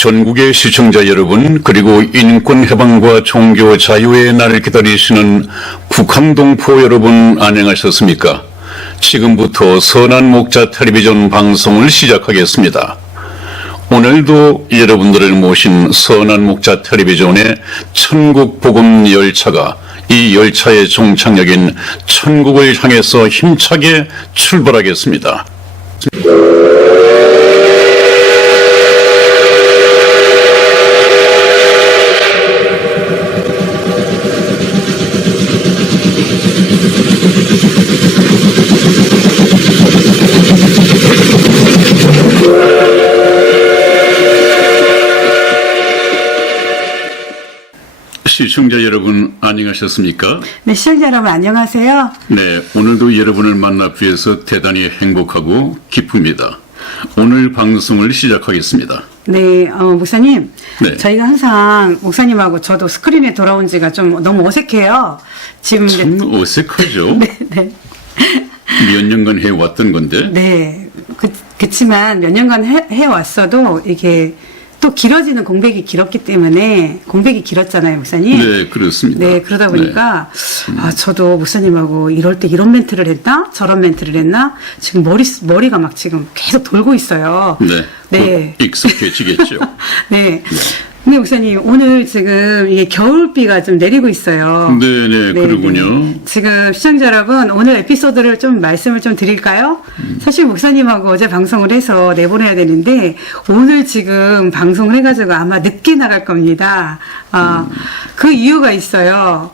전국의 시청자 여러분, 그리고 인권 해방과 종교 자유의 날을 기다리시는 북한동포 여러분, 안녕하셨습니까? 지금부터 선한 목자 텔레비전 방송을 시작하겠습니다. 오늘도 여러분들을 모신 선한 목자 텔레비전의 천국 복음 열차가 이 열차의 종착역인 천국을 향해서 힘차게 출발하겠습니다. 시청자 여러분, 안녕하셨습니까? 네, 시청자 여러분 안녕하세요. 네, 오늘도 여러분을 만나기 위해서 대단히 행복하고 기쁩니다. 오늘 방송을 시작하겠습니다. 네, 목사님. 네. 저희가 항상 목사님하고 저도 스크린에 돌아온 지가 좀 너무 어색해요. 지금 참 어색하죠? 네, 네. 몇 년간 해왔던 건데. 네. 그치만 몇 년간 해왔어도 이게 또 길어지는 공백이 길었기 때문에 공백이 길었잖아요, 목사님. 네, 그렇습니다. 네, 그러다 보니까 저도 목사님하고 이럴 때 이런 멘트를 했나? 저런 멘트를 했나? 지금 머리가 막 지금 계속 돌고 있어요. 네, 네. 곧 익숙해지겠죠. 네. 근데 목사님, 오늘 지금 이게 겨울비가 좀 내리고 있어요. 네네, 그러군요. 지금 시청자 여러분, 오늘 에피소드를 좀 말씀을 좀 드릴까요? 사실 목사님하고 어제 방송을 해서 내보내야 되는데, 오늘 지금 방송을 해가지고 아마 늦게 나갈 겁니다. 그 이유가 있어요.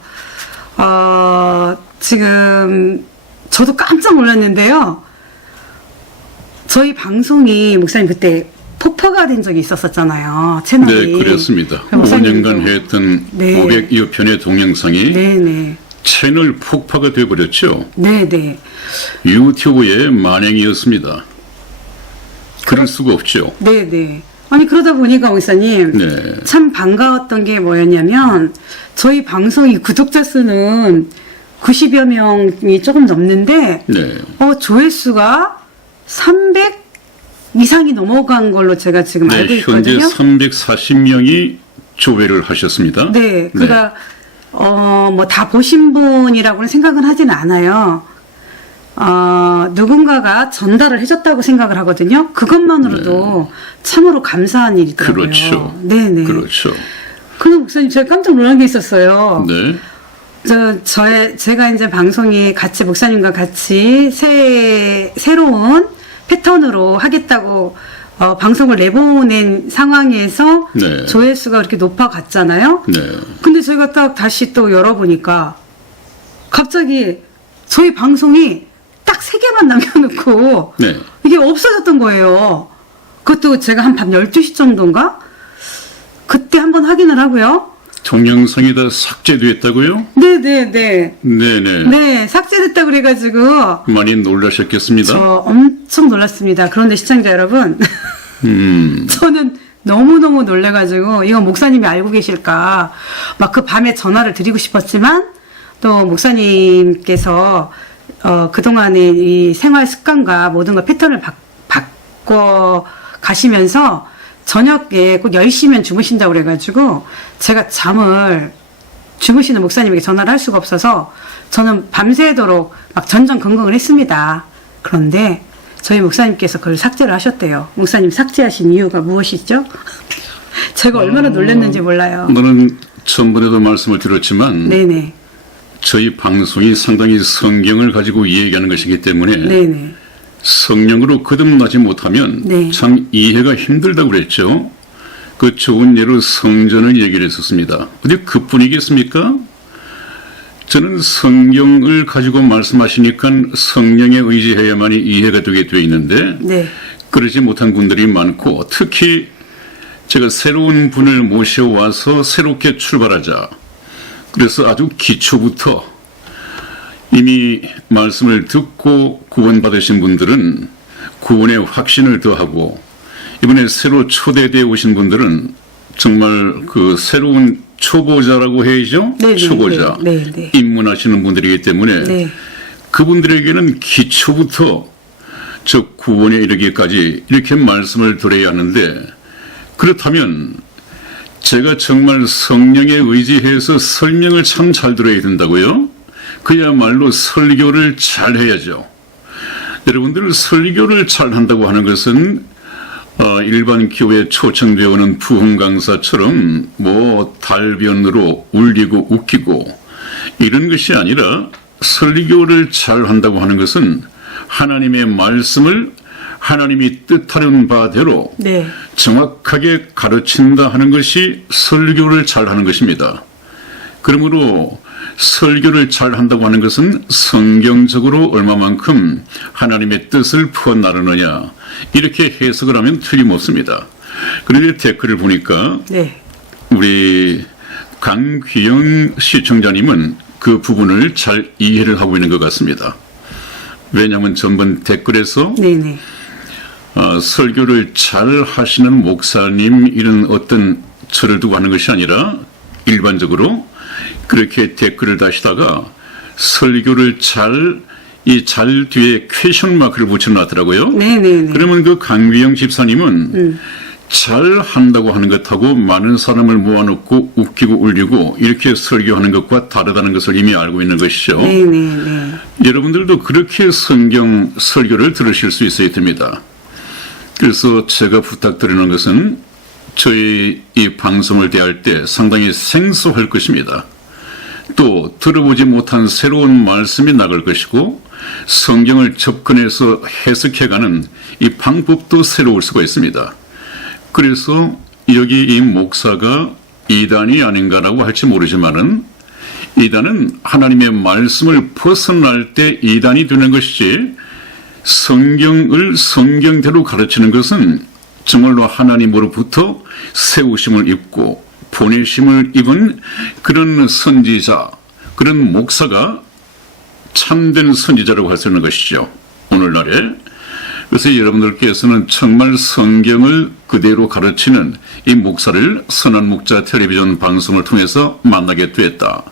지금 저도 깜짝 놀랐는데요. 저희 방송이 목사님 그때 폭파가 된 적이 있었었잖아요. 채널이. 네, 그렇습니다. 목사님도. 5년간 했던 네. 500여 편의 동영상이 네네. 채널 폭파가 되어버렸죠. 네네. 유튜브의 만행이었습니다. 그럴 수가 없죠. 네네. 아니, 그러다 보니까 목사님. 네. 참 반가웠던 게 뭐였냐면, 저희 방송이 구독자 수는 90여 명이 조금 넘는데, 네. 조회수가 300 이상이 넘어간 걸로 제가 지금 알고 현재 있거든요. 340명이 조회를 하셨습니다. 네, 그러니까 뭐 다 보신 분이라고는 생각은 하지는 않아요. 누군가가 전달을 해줬다고 생각을 하거든요. 그것만으로도 참으로 감사한 일이더라고요. 그렇죠. 네네. 그렇죠. 근데 목사님, 제가 깜짝 놀란 게 있었어요. 네. 제가 이제 방송에 같이 목사님과 같이 새로운 패턴으로 하겠다고 방송을 내보낸 상황에서 네. 조회수가 그렇게 높아갔잖아요. 네. 근데 제가 딱 다시 또 열어보니까 갑자기 저희 방송이 딱 3개만 남겨놓고 네. 이게 없어졌던 거예요. 그것도 제가 한 밤 12시 정도인가? 그때 한번 확인을 하고요. 동영상이 다 삭제됐다고요? 네네네. 네네. 네, 삭제됐다 그래가지고 많이 놀라셨겠습니다. 저 엄청 놀랐습니다. 그런데 시청자 여러분, 저는 너무너무 놀래가지고 이건 목사님이 알고 계실까 막 그 밤에 전화를 드리고 싶었지만 또 목사님께서 그동안의 이 생활 습관과 모든 걸 패턴을 바꿔 가시면서 저녁에 꼭 10시면 주무신다고 그래가지고 제가 잠을 주무시는 목사님에게 전화를 할 수가 없어서 저는 밤새도록 막 전전긍긍을 했습니다. 그런데 저희 목사님께서 그걸 삭제를 하셨대요. 목사님 삭제하신 이유가 무엇이죠? 제가 얼마나 놀랐는지 몰라요. 너는 전번에도 말씀을 드렸지만 네네. 저희 방송이 상당히 성경을 가지고 얘기하는 것이기 때문에 네네. 성령으로 거듭나지 못하면 네. 참 이해가 힘들다고 그랬죠. 그 좋은 예로 성전을 얘기를 했었습니다. 어디 그뿐이겠습니까? 저는 성경을 가지고 말씀하시니까 성령에 의지해야만이 이해가 되게 되어 있는데 네. 그러지 못한 분들이 많고, 특히 제가 새로운 분을 모셔와서 새롭게 출발하자. 그래서 아주 기초부터 이미 말씀을 듣고 구원받으신 분들은 구원의 확신을 더하고, 이번에 새로 초대되어 오신 분들은 정말 그 새로운 초보자라고 해야죠. 네네, 초보자. 네네. 입문하시는 분들이기 때문에 네. 그분들에게는 기초부터 저 구원에 이르기까지 이렇게 말씀을 드려야 하는데, 그렇다면 제가 정말 성령에 의지해서 설명을 참 잘 들어야 된다고요? 그야말로 설교를 잘 해야죠. 여러분들 설교를 잘 한다고 하는 것은 일반 교회 초청되어 오는 부흥 강사처럼 뭐 달변으로 울리고 웃기고 이런 것이 아니라 설교를 잘 한다고 하는 것은 하나님의 말씀을 하나님이 뜻하는 바대로 네. 정확하게 가르친다 하는 것이 설교를 잘 하는 것입니다. 그러므로 설교를 잘 한다고 하는 것은 성경적으로 얼마만큼 하나님의 뜻을 퍼나르느냐 이렇게 해석을 하면 틀림없습니다. 그런데 댓글을 보니까 네. 우리 강귀영 시청자님은 그 부분을 잘 이해를 하고 있는 것 같습니다. 왜냐하면 전번 댓글에서 네네. 설교를 잘 하시는 목사님 이런 어떤 철을 두고 하는 것이 아니라 일반적으로 그렇게 댓글을 다시다가 설교를 이 잘 뒤에 퀘션 마크를 붙여놨더라고요. 네네네. 그러면 그 강귀영 집사님은 잘 한다고 하는 것하고 많은 사람을 모아놓고 웃기고 울리고 이렇게 설교하는 것과 다르다는 것을 이미 알고 있는 것이죠. 네네네. 여러분들도 그렇게 성경 설교를 들으실 수 있어야 됩니다. 그래서 제가 부탁드리는 것은 저희 이 방송을 대할 때 상당히 생소할 것입니다. 또 들어보지 못한 새로운 말씀이 나갈 것이고 성경을 접근해서 해석해가는 이 방법도 새로울 수가 있습니다. 그래서 여기 이 목사가 이단이 아닌가라고 할지 모르지만은 이단은 하나님의 말씀을 벗어날 때 이단이 되는 것이지 성경을 성경대로 가르치는 것은 정말로 하나님으로부터 세우심을 입고 보내심을 입은 그런 선지자, 그런 목사가 참된 선지자라고 할 수 있는 것이죠. 오늘날에. 그래서 여러분들께서는 정말 성경을 그대로 가르치는 이 목사를 선한 목자 텔레비전 방송을 통해서 만나게 됐다.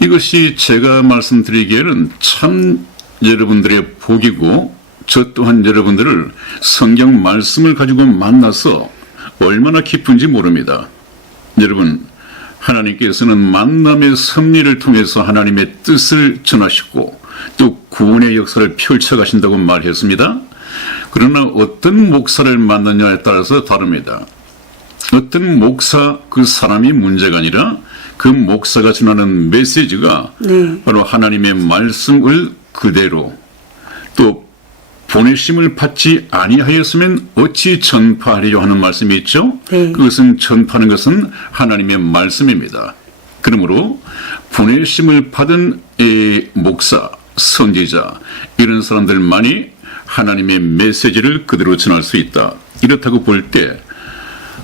이것이 제가 말씀드리기에는 참 여러분들의 복이고 저 또한 여러분들을 성경 말씀을 가지고 만나서 얼마나 기쁜지 모릅니다. 여러분, 하나님께서는 만남의 섭리를 통해서 하나님의 뜻을 전하시고 또 구원의 역사를 펼쳐가신다고 말했습니다. 그러나 어떤 목사를 만나냐에 따라서 다릅니다. 어떤 목사 그 사람이 문제가 아니라 그 목사가 전하는 메시지가 바로 하나님의 말씀을 그대로 또 보내심을 받지 아니하였으면 어찌 전파하리요 하는 말씀이 있죠. 그것은 전파하는 것은 하나님의 말씀입니다. 그러므로 보내심을 받은 이 목사, 선지자 이런 사람들만이 하나님의 메시지를 그대로 전할 수 있다. 이렇다고 볼 때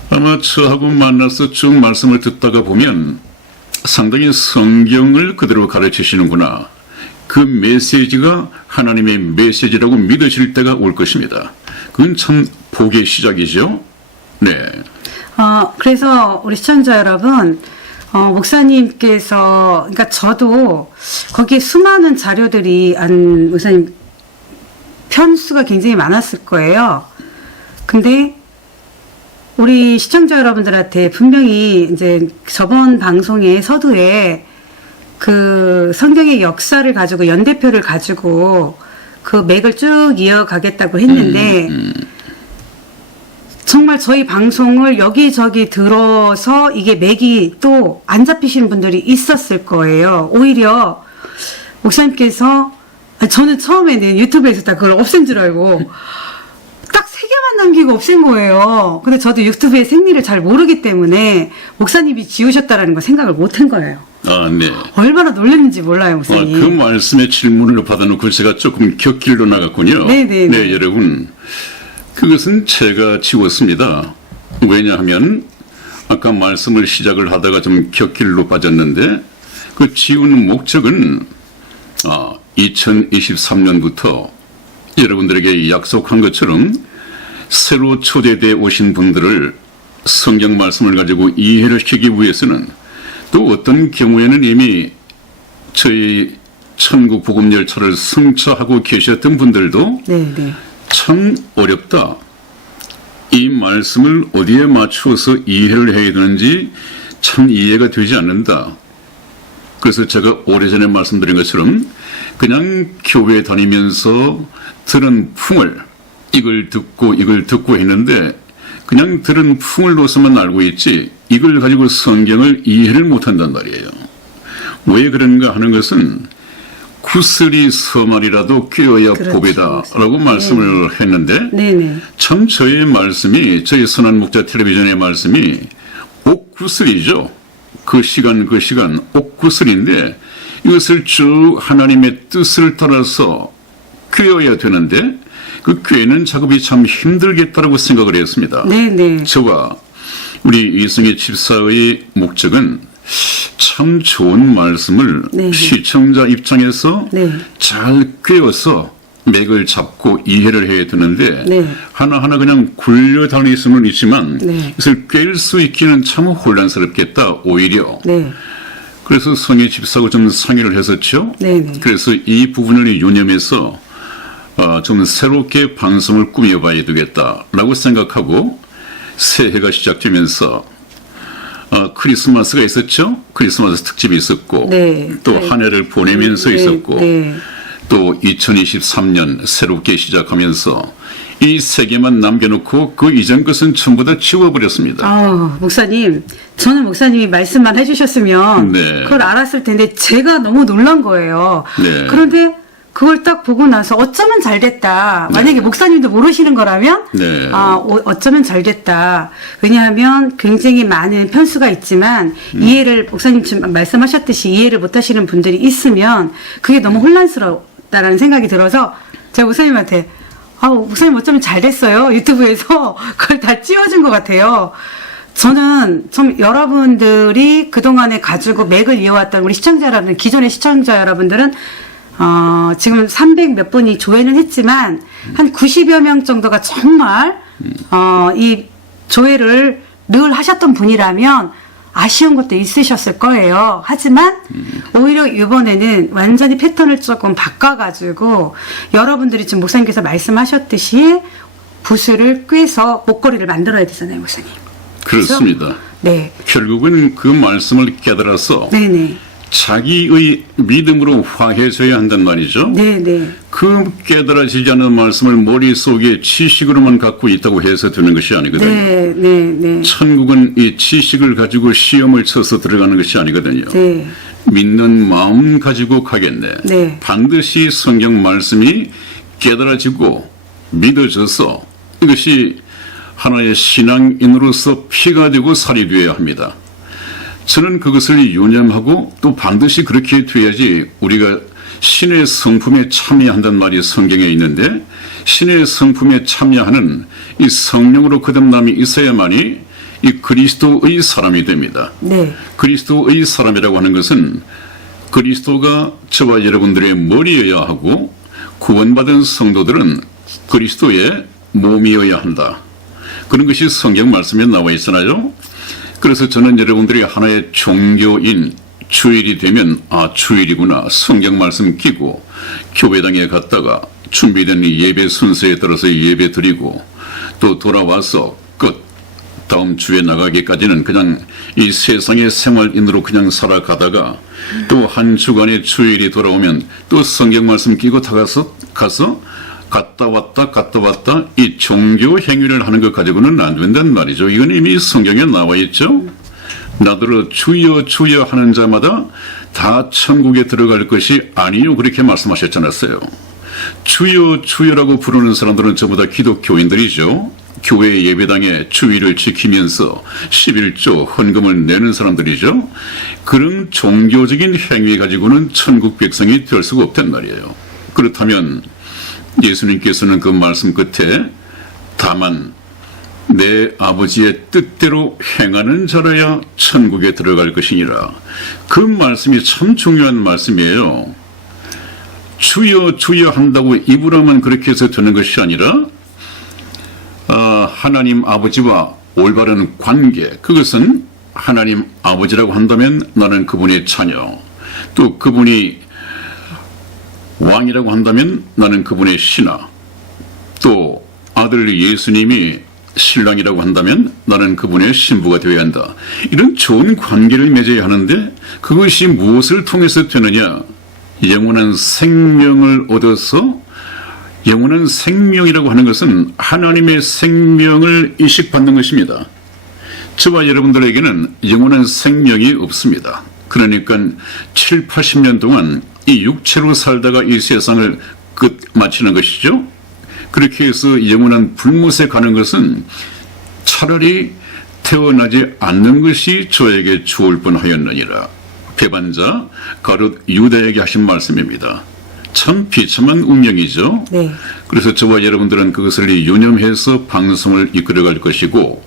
아마 저하고 만나서 쭉 말씀을 듣다가 보면 상당히 성경을 그대로 가르치시는구나. 그 메시지가 하나님의 메시지라고 믿으실 때가 올 것입니다. 그건 참 복의 시작이죠. 네. 그래서 우리 시청자 여러분, 목사님께서, 그러니까 저도 거기에 수많은 자료들이 목사님 편수가 굉장히 많았을 거예요. 근데 우리 시청자 여러분들한테 분명히 이제 저번 방송의 서두에 그 성경의 역사를 가지고 연대표를 가지고 그 맥을 쭉 이어가겠다고 했는데 정말 저희 방송을 여기저기 들어서 이게 맥이 또 안 잡히시는 분들이 있었을 거예요. 오히려 목사님께서 저는 처음에는 유튜브에서 다 그걸 없앤 줄 알고 딱 3개만 남기고 없앤 거예요. 근데 저도 유튜브의 생리를 잘 모르기 때문에 목사님이 지우셨다라는 걸 생각을 못 한 거예요. 네. 얼마나 놀랐는지 몰라요, 목사님. 그 말씀의 질문을 받아놓고 제가 조금 격길로 나갔군요. 네네네. 네, 여러분. 그것은 제가 지웠습니다. 왜냐하면 아까 말씀을 시작을 하다가 좀 격길로 빠졌는데 그 지우는 목적은 2023년부터 여러분들에게 약속한 것처럼 새로 초대되어 오신 분들을 성경 말씀을 가지고 이해를 시키기 위해서는 또 어떤 경우에는 이미 저희 천국 복음 열차를 승차하고 계셨던 분들도 네네. 참 어렵다. 이 말씀을 어디에 맞추어서 이해를 해야 되는지 참 이해가 되지 않는다. 그래서 제가 오래전에 말씀드린 것처럼 그냥 교회 다니면서 들은 풍을 이걸 듣고 했는데 그냥 들은 풍을로서만 알고 있지 이걸 가지고 성경을 이해를 못한단 말이에요. 왜 그런가 하는 것은 구슬이 서말이라도 꿰어야 그렇죠. 복이다라고 말씀을 했는데 네네. 참 저의 말씀이 저희 선한 목자 텔레비전의 말씀이 옥구슬이죠. 그 시간 옥구슬인데 이것을 쭉 하나님의 뜻을 따라서 꿰어야 되는데 그 꿰는 작업이 참 힘들겠다라고 생각을 했습니다. 네네. 저와 우리 이승희 집사의 목적은 참 좋은 말씀을 네. 시청자 입장에서 네. 잘 꿰어서 맥을 잡고 이해를 해야 되는데 네. 하나하나 그냥 굴려다닐 수는 있지만 네. 그것을 꿰일 수 있기는 참 혼란스럽겠다 오히려. 네. 그래서 성희 집사하고 좀 상의를 했었죠. 네네. 그래서 이 부분을 유념해서 좀 새롭게 방송을 꾸며봐야 되겠다라고 생각하고 새해가 시작되면서 크리스마스가 있었죠. 크리스마스 특집이 있었고 네. 또 한 해를 보내면서 네. 있었고 네. 또 2023년 새롭게 시작하면서 이 세 개만 남겨놓고 그 이전 것은 전부 다 지워버렸습니다. 목사님, 저는 목사님이 말씀만 해주셨으면 네. 그걸 알았을 텐데 제가 너무 놀란 거예요. 네. 그런데 그걸 딱 보고 나서 어쩌면 잘 됐다. 네. 만약에 목사님도 모르시는 거라면 네. 어쩌면 잘 됐다. 왜냐하면 굉장히 많은 편수가 있지만 이해를 목사님 지금 말씀하셨듯이 이해를 못하시는 분들이 있으면 그게 너무 혼란스럽다라는 생각이 들어서 제가 목사님한테 목사님 어쩌면 잘 됐어요. 유튜브에서 그걸 다 찌워준 것 같아요. 저는 좀 여러분들이 그동안에 가지고 맥을 이어왔던 우리 시청자 여러분, 기존의 시청자 여러분들은 지금 300 몇 분이 조회는 했지만 한 90여 명 정도가 정말 이 조회를 늘 하셨던 분이라면 아쉬운 것도 있으셨을 거예요. 하지만 오히려 이번에는 완전히 패턴을 조금 바꿔가지고 여러분들이 지금 목사님께서 말씀하셨듯이 구슬을 꿰서 목걸이를 만들어야 되잖아요, 목사님. 그렇습니다. 네. 결국은 그 말씀을 깨달아서 네네. 자기의 믿음으로 화해져야 한단 말이죠. 네네. 그 깨달아지지 않은 말씀을 머릿속에 지식으로만 갖고 있다고 해서 되는 것이 아니거든요. 네네네. 천국은 이 지식을 가지고 시험을 쳐서 들어가는 것이 아니거든요. 네. 믿는 마음 가지고 가겠네. 네. 반드시 성경 말씀이 깨달아지고 믿어져서 이것이 하나의 신앙인으로서 피가 되고 살이 되어야 합니다. 저는 그것을 유념하고 또 반드시 그렇게 돼야지 우리가 신의 성품에 참여한단 말이 성경에 있는데 신의 성품에 참여하는 이 성령으로 거듭남이 있어야만이 이 그리스도의 사람이 됩니다. 네. 그리스도의 사람이라고 하는 것은 그리스도가 저와 여러분들의 머리여야 하고 구원받은 성도들은 그리스도의 몸이어야 한다. 그런 것이 성경 말씀에 나와 있잖아요. 그래서 저는 여러분들이 하나의 종교인 주일이 되면 주일이구나 성경 말씀 끼고 교회당에 갔다가 준비된 예배 순서에 따라서 예배 드리고 또 돌아와서 끝 다음 주에 나가기까지는 그냥 이 세상의 생활인으로 그냥 살아가다가 또 한 주간의 주일이 돌아오면 또 성경 말씀 끼고 가서 갔다 왔다 이 종교 행위를 하는 것 가지고는 안 된단 말이죠. 이건 이미 성경에 나와 있죠. 나더러 주여 주여 하는 자마다 다 천국에 들어갈 것이 아니요 그렇게 말씀하셨잖아요. 주여 주여라고 부르는 사람들은 전부 다 기독교인들이죠. 교회 예배당에 주의를 지키면서 11조 헌금을 내는 사람들이죠. 그런 종교적인 행위 가지고는 천국 백성이 될 수가 없단 말이에요. 그렇다면 예수님께서는 그 말씀 끝에 다만 내 아버지의 뜻대로 행하는 자라야 천국에 들어갈 것이니라. 그 말씀이 참 중요한 말씀이에요. 주여 주여 한다고 입으로만 그렇게 해서 되는 것이 아니라 하나님 아버지와 올바른 관계, 그것은 하나님 아버지라고 한다면 나는 그분의 자녀, 또 그분이 왕이라고 한다면 나는 그분의 신하, 또 아들 예수님이 신랑이라고 한다면 나는 그분의 신부가 되어야 한다. 이런 좋은 관계를 맺어야 하는데 그것이 무엇을 통해서 되느냐? 영원한 생명을 얻어서 영원한 생명이라고 하는 것은 하나님의 생명을 이식받는 것입니다. 저와 여러분들에게는 영원한 생명이 없습니다. 그러니까 7, 80년 동안 이 육체로 살다가 이 세상을 끝마치는 것이죠. 그렇게 해서 영원한 불못에 가는 것은 차라리 태어나지 않는 것이 저에게 좋을 뻔하였느니라. 배반자 가롯 유다에게 하신 말씀입니다. 참 비참한 운명이죠. 네. 그래서 저와 여러분들은 그것을 유념해서 방송을 이끌어갈 것이고,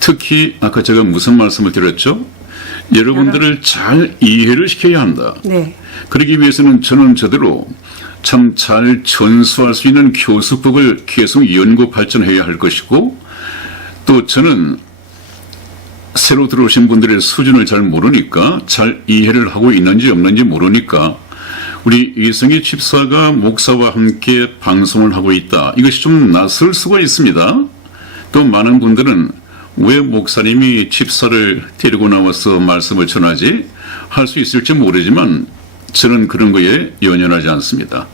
특히 아까 제가 무슨 말씀을 드렸죠? 여러분들을 잘 이해를 시켜야 한다. 네. 그러기 위해서는 저는 저대로 참 잘 전수할 수 있는 교수법을 계속 연구 발전해야 할 것이고, 또 저는 새로 들어오신 분들의 수준을 잘 모르니까, 잘 이해를 하고 있는지 없는지 모르니까 우리 이승희 집사가 목사와 함께 방송을 하고 있다. 이것이 좀 낯설 수가 있습니다. 또 많은 분들은 왜 목사님이 집사를 데리고 나와서 말씀을 전하지? 할 수 있을지 모르지만 저는 그런 거에 연연하지 않습니다.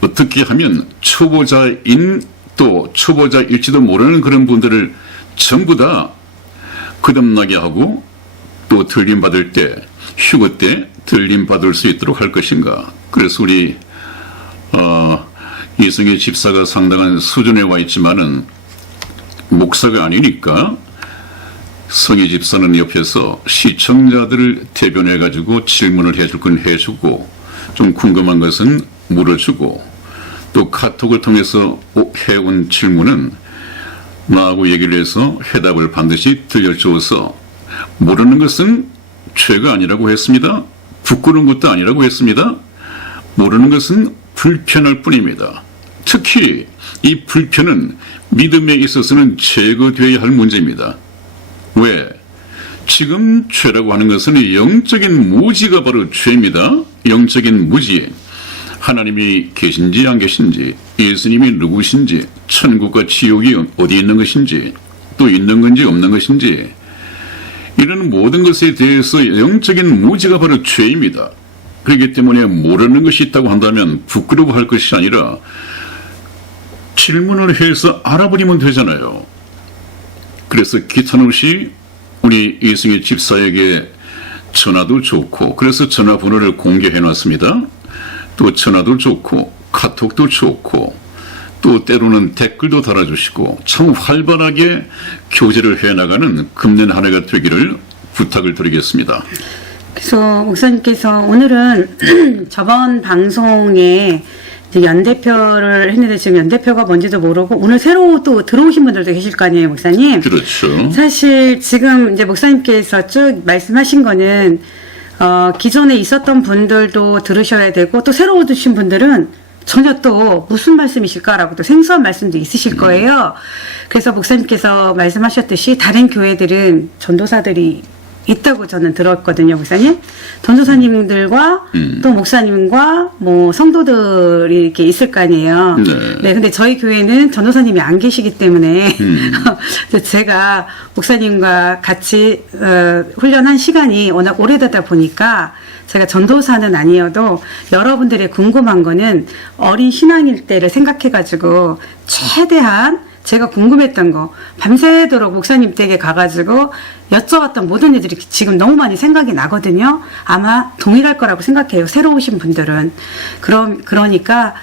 어떻게 하면 초보자인 또 초보자일지도 모르는 그런 분들을 전부 다 거듭나게 하고 또 들림받을 때, 휴거 때 들림받을 수 있도록 할 것인가. 그래서 우리 이승희 집사가 상당한 수준에 와 있지만은 목사가 아니니까 성희 집사는 옆에서 시청자들을 대변해가지고 질문을 해줄 건 해주고, 좀 궁금한 것은 물어주고, 또 카톡을 통해서 해온 질문은 나하고 얘기를 해서 해답을 반드시 들려주어서, 모르는 것은 죄가 아니라고 했습니다. 부끄러운 것도 아니라고 했습니다. 모르는 것은 불편할 뿐입니다. 특히 이 불편은 믿음에 있어서는 제거되어야 할 문제입니다. 왜? 지금 죄라고 하는 것은 영적인 무지가 바로 죄입니다. 영적인 무지. 하나님이 계신지 안 계신지, 예수님이 누구신지, 천국과 지옥이 어디 있는 것인지, 또 있는 건지 없는 것인지, 이런 모든 것에 대해서 영적인 무지가 바로 죄입니다. 그렇기 때문에 모르는 것이 있다고 한다면 부끄러워할 것이 아니라 질문을 해서 알아버리면 되잖아요. 그래서 기탄 없이 우리 이승희 집사에게 전화도 좋고, 그래서 전화번호를 공개해 놨습니다. 또 전화도 좋고 카톡도 좋고 또 때로는 댓글도 달아주시고 참 활발하게 교제를 해나가는 금년 한 해가 되기를 부탁을 드리겠습니다. 그래서 목사님께서 오늘은 저번 방송에 이제 연대표를 했는데 지금 연대표가 뭔지도 모르고 오늘 새로 또 들어오신 분들도 계실 거 아니에요, 목사님? 그렇죠. 사실 지금 이제 목사님께서 쭉 말씀하신 거는 기존에 있었던 분들도 들으셔야 되고 또 새로 오신 분들은 전혀 또 무슨 말씀이실까라고 또 생소한 말씀도 있으실 거예요. 그래서 목사님께서 말씀하셨듯이 다른 교회들은 전도사들이 있다고 저는 들었거든요, 목사님. 전도사님들과 또 목사님과 뭐 성도들이 이렇게 있을 거 아니에요. 네, 근데 저희 교회는 전도사님이 안 계시기 때문에 제가 목사님과 같이 훈련한 시간이 워낙 오래되다 보니까 제가 전도사는 아니어도 여러분들의 궁금한 거는 어린 신앙일 때를 생각해가지고 최대한 제가 궁금했던 거 밤새도록 목사님 댁에 가가지고 여쭤봤던 모든 일들이 지금 너무 많이 생각이 나거든요. 아마 동일할 거라고 생각해요. 새로 오신 분들은. 그러니까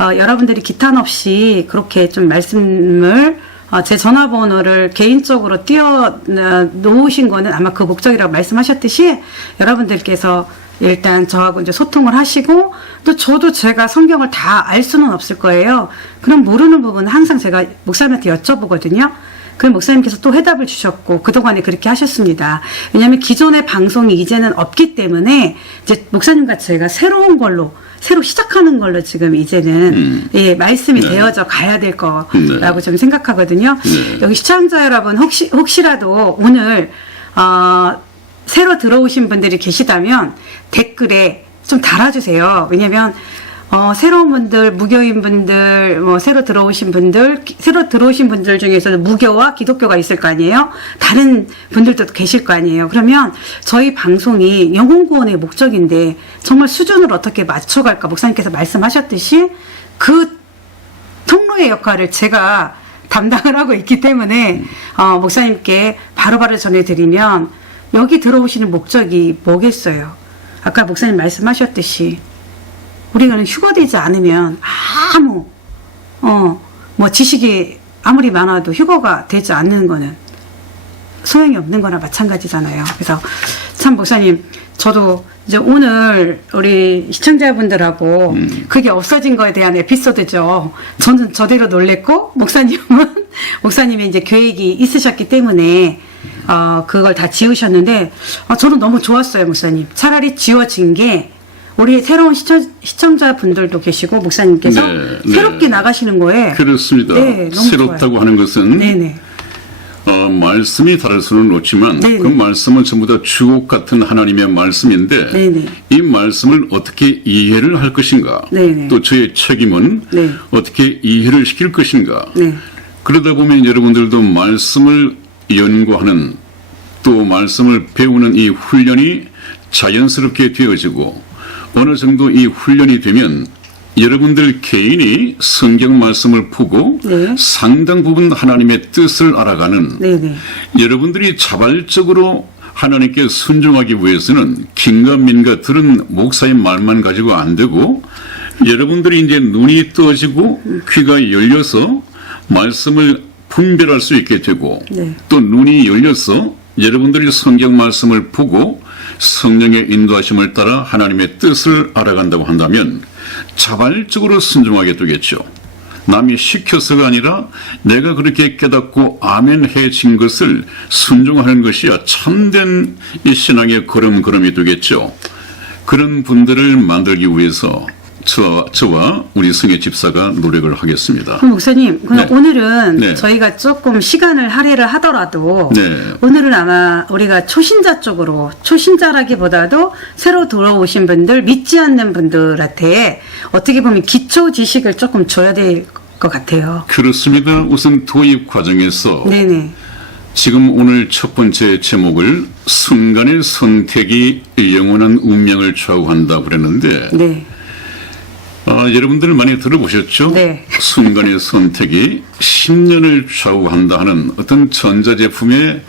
여러분들이 기탄 없이 그렇게 좀 말씀을 제 전화번호를 개인적으로 띄워 놓으신 거는 아마 그 목적이라고 말씀하셨듯이 여러분들께서 일단 저하고 이제 소통을 하시고 또 저도 제가 성경을 다 알 수는 없을 거예요. 그럼 모르는 부분은 항상 제가 목사님한테 여쭤보거든요. 그럼 목사님께서 또 해답을 주셨고 그동안에 그렇게 하셨습니다. 왜냐하면 기존의 방송이 이제는 없기 때문에 이제 목사님과 제가 새로운 걸로 새로 시작하는 걸로 지금 이제는 예, 말씀이 되어져 가야 될 거라고 좀 생각하거든요. 여기 시청자 여러분 혹시라도 오늘 새로 들어오신 분들이 계시다면 댓글에 좀 달아주세요. 왜냐면 새로운 분들, 무교인 분들, 새로 들어오신 분들 중에서도 무교와 기독교가 있을 거 아니에요? 다른 분들도 계실 거 아니에요? 그러면 저희 방송이 영혼구원의 목적인데 정말 수준을 어떻게 맞춰갈까? 목사님께서 말씀하셨듯이 그 통로의 역할을 제가 담당을 하고 있기 때문에 목사님께 바로바로 전해드리면 여기 들어오시는 목적이 뭐겠어요? 아까 목사님 말씀하셨듯이 우리가 휴거되지 않으면 아무 지식이 아무리 많아도 휴거가 되지 않는 거는 소용이 없는 거나 마찬가지잖아요. 그래서 참 목사님, 저도 이제 오늘 우리 시청자분들하고 그게 없어진 거에 대한 에피소드죠. 저는 저대로 놀랬고 목사님이 이제 계획이 있으셨기 때문에 그걸 다 지우셨는데 저는 너무 좋았어요, 목사님. 차라리 지워진 게 우리 새로운 시청자분들도 계시고 목사님께서 새롭게 나가시는 거에 그렇습니다. 네, 너무 새롭다고 좋아요. 하는 것은 네네. 말씀이 다를 수는 없지만 네네. 그 말씀은 전부 다 주옥 같은 하나님의 말씀인데 네네. 이 말씀을 어떻게 이해를 할 것인가, 네네. 또 저의 책임은 네. 어떻게 이해를 시킬 것인가. 네. 그러다 보면 여러분들도 말씀을 연구하는, 또 말씀을 배우는 이 훈련이 자연스럽게 되어지고, 어느 정도 이 훈련이 되면 여러분들 개인이 성경 말씀을 보고 네. 상당 부분 하나님의 뜻을 알아가는, 네네. 여러분들이 자발적으로 하나님께 순종하기 위해서는 긴가민가 들은 목사의 말만 가지고 안 되고, 여러분들이 이제 눈이 떠지고 귀가 열려서 말씀을 분별할 수 있게 되고, 네. 또 눈이 열려서 여러분들이 성경 말씀을 보고 성령의 인도하심을 따라 하나님의 뜻을 알아간다고 한다면 자발적으로 순종하게 되겠죠. 남이 시켜서가 아니라 내가 그렇게 깨닫고 아멘 해진 것을 순종하는 것이야 참된 이 신앙의 걸음걸음이 되겠죠. 그런 분들을 만들기 위해서 저와 우리 승혜 집사가 노력을 하겠습니다. 그럼 목사님, 그럼 네. 오늘은 네. 저희가 조금 시간을 할애를 하더라도 네. 오늘은 아마 우리가 초신자 쪽으로, 초신자라기보다도 새로 들어오신 분들, 믿지 않는 분들한테 어떻게 보면 기초 지식을 조금 줘야 될 것 같아요. 그렇습니다. 우선 도입 과정에서 네네. 지금 오늘 첫 번째 제목을 순간의 선택이 영원한 운명을 좌우한다 그랬는데, 네. 여러분들 많이 들어보셨죠? 네. 순간의 선택이 10년을 좌우한다 하는 어떤 전자제품의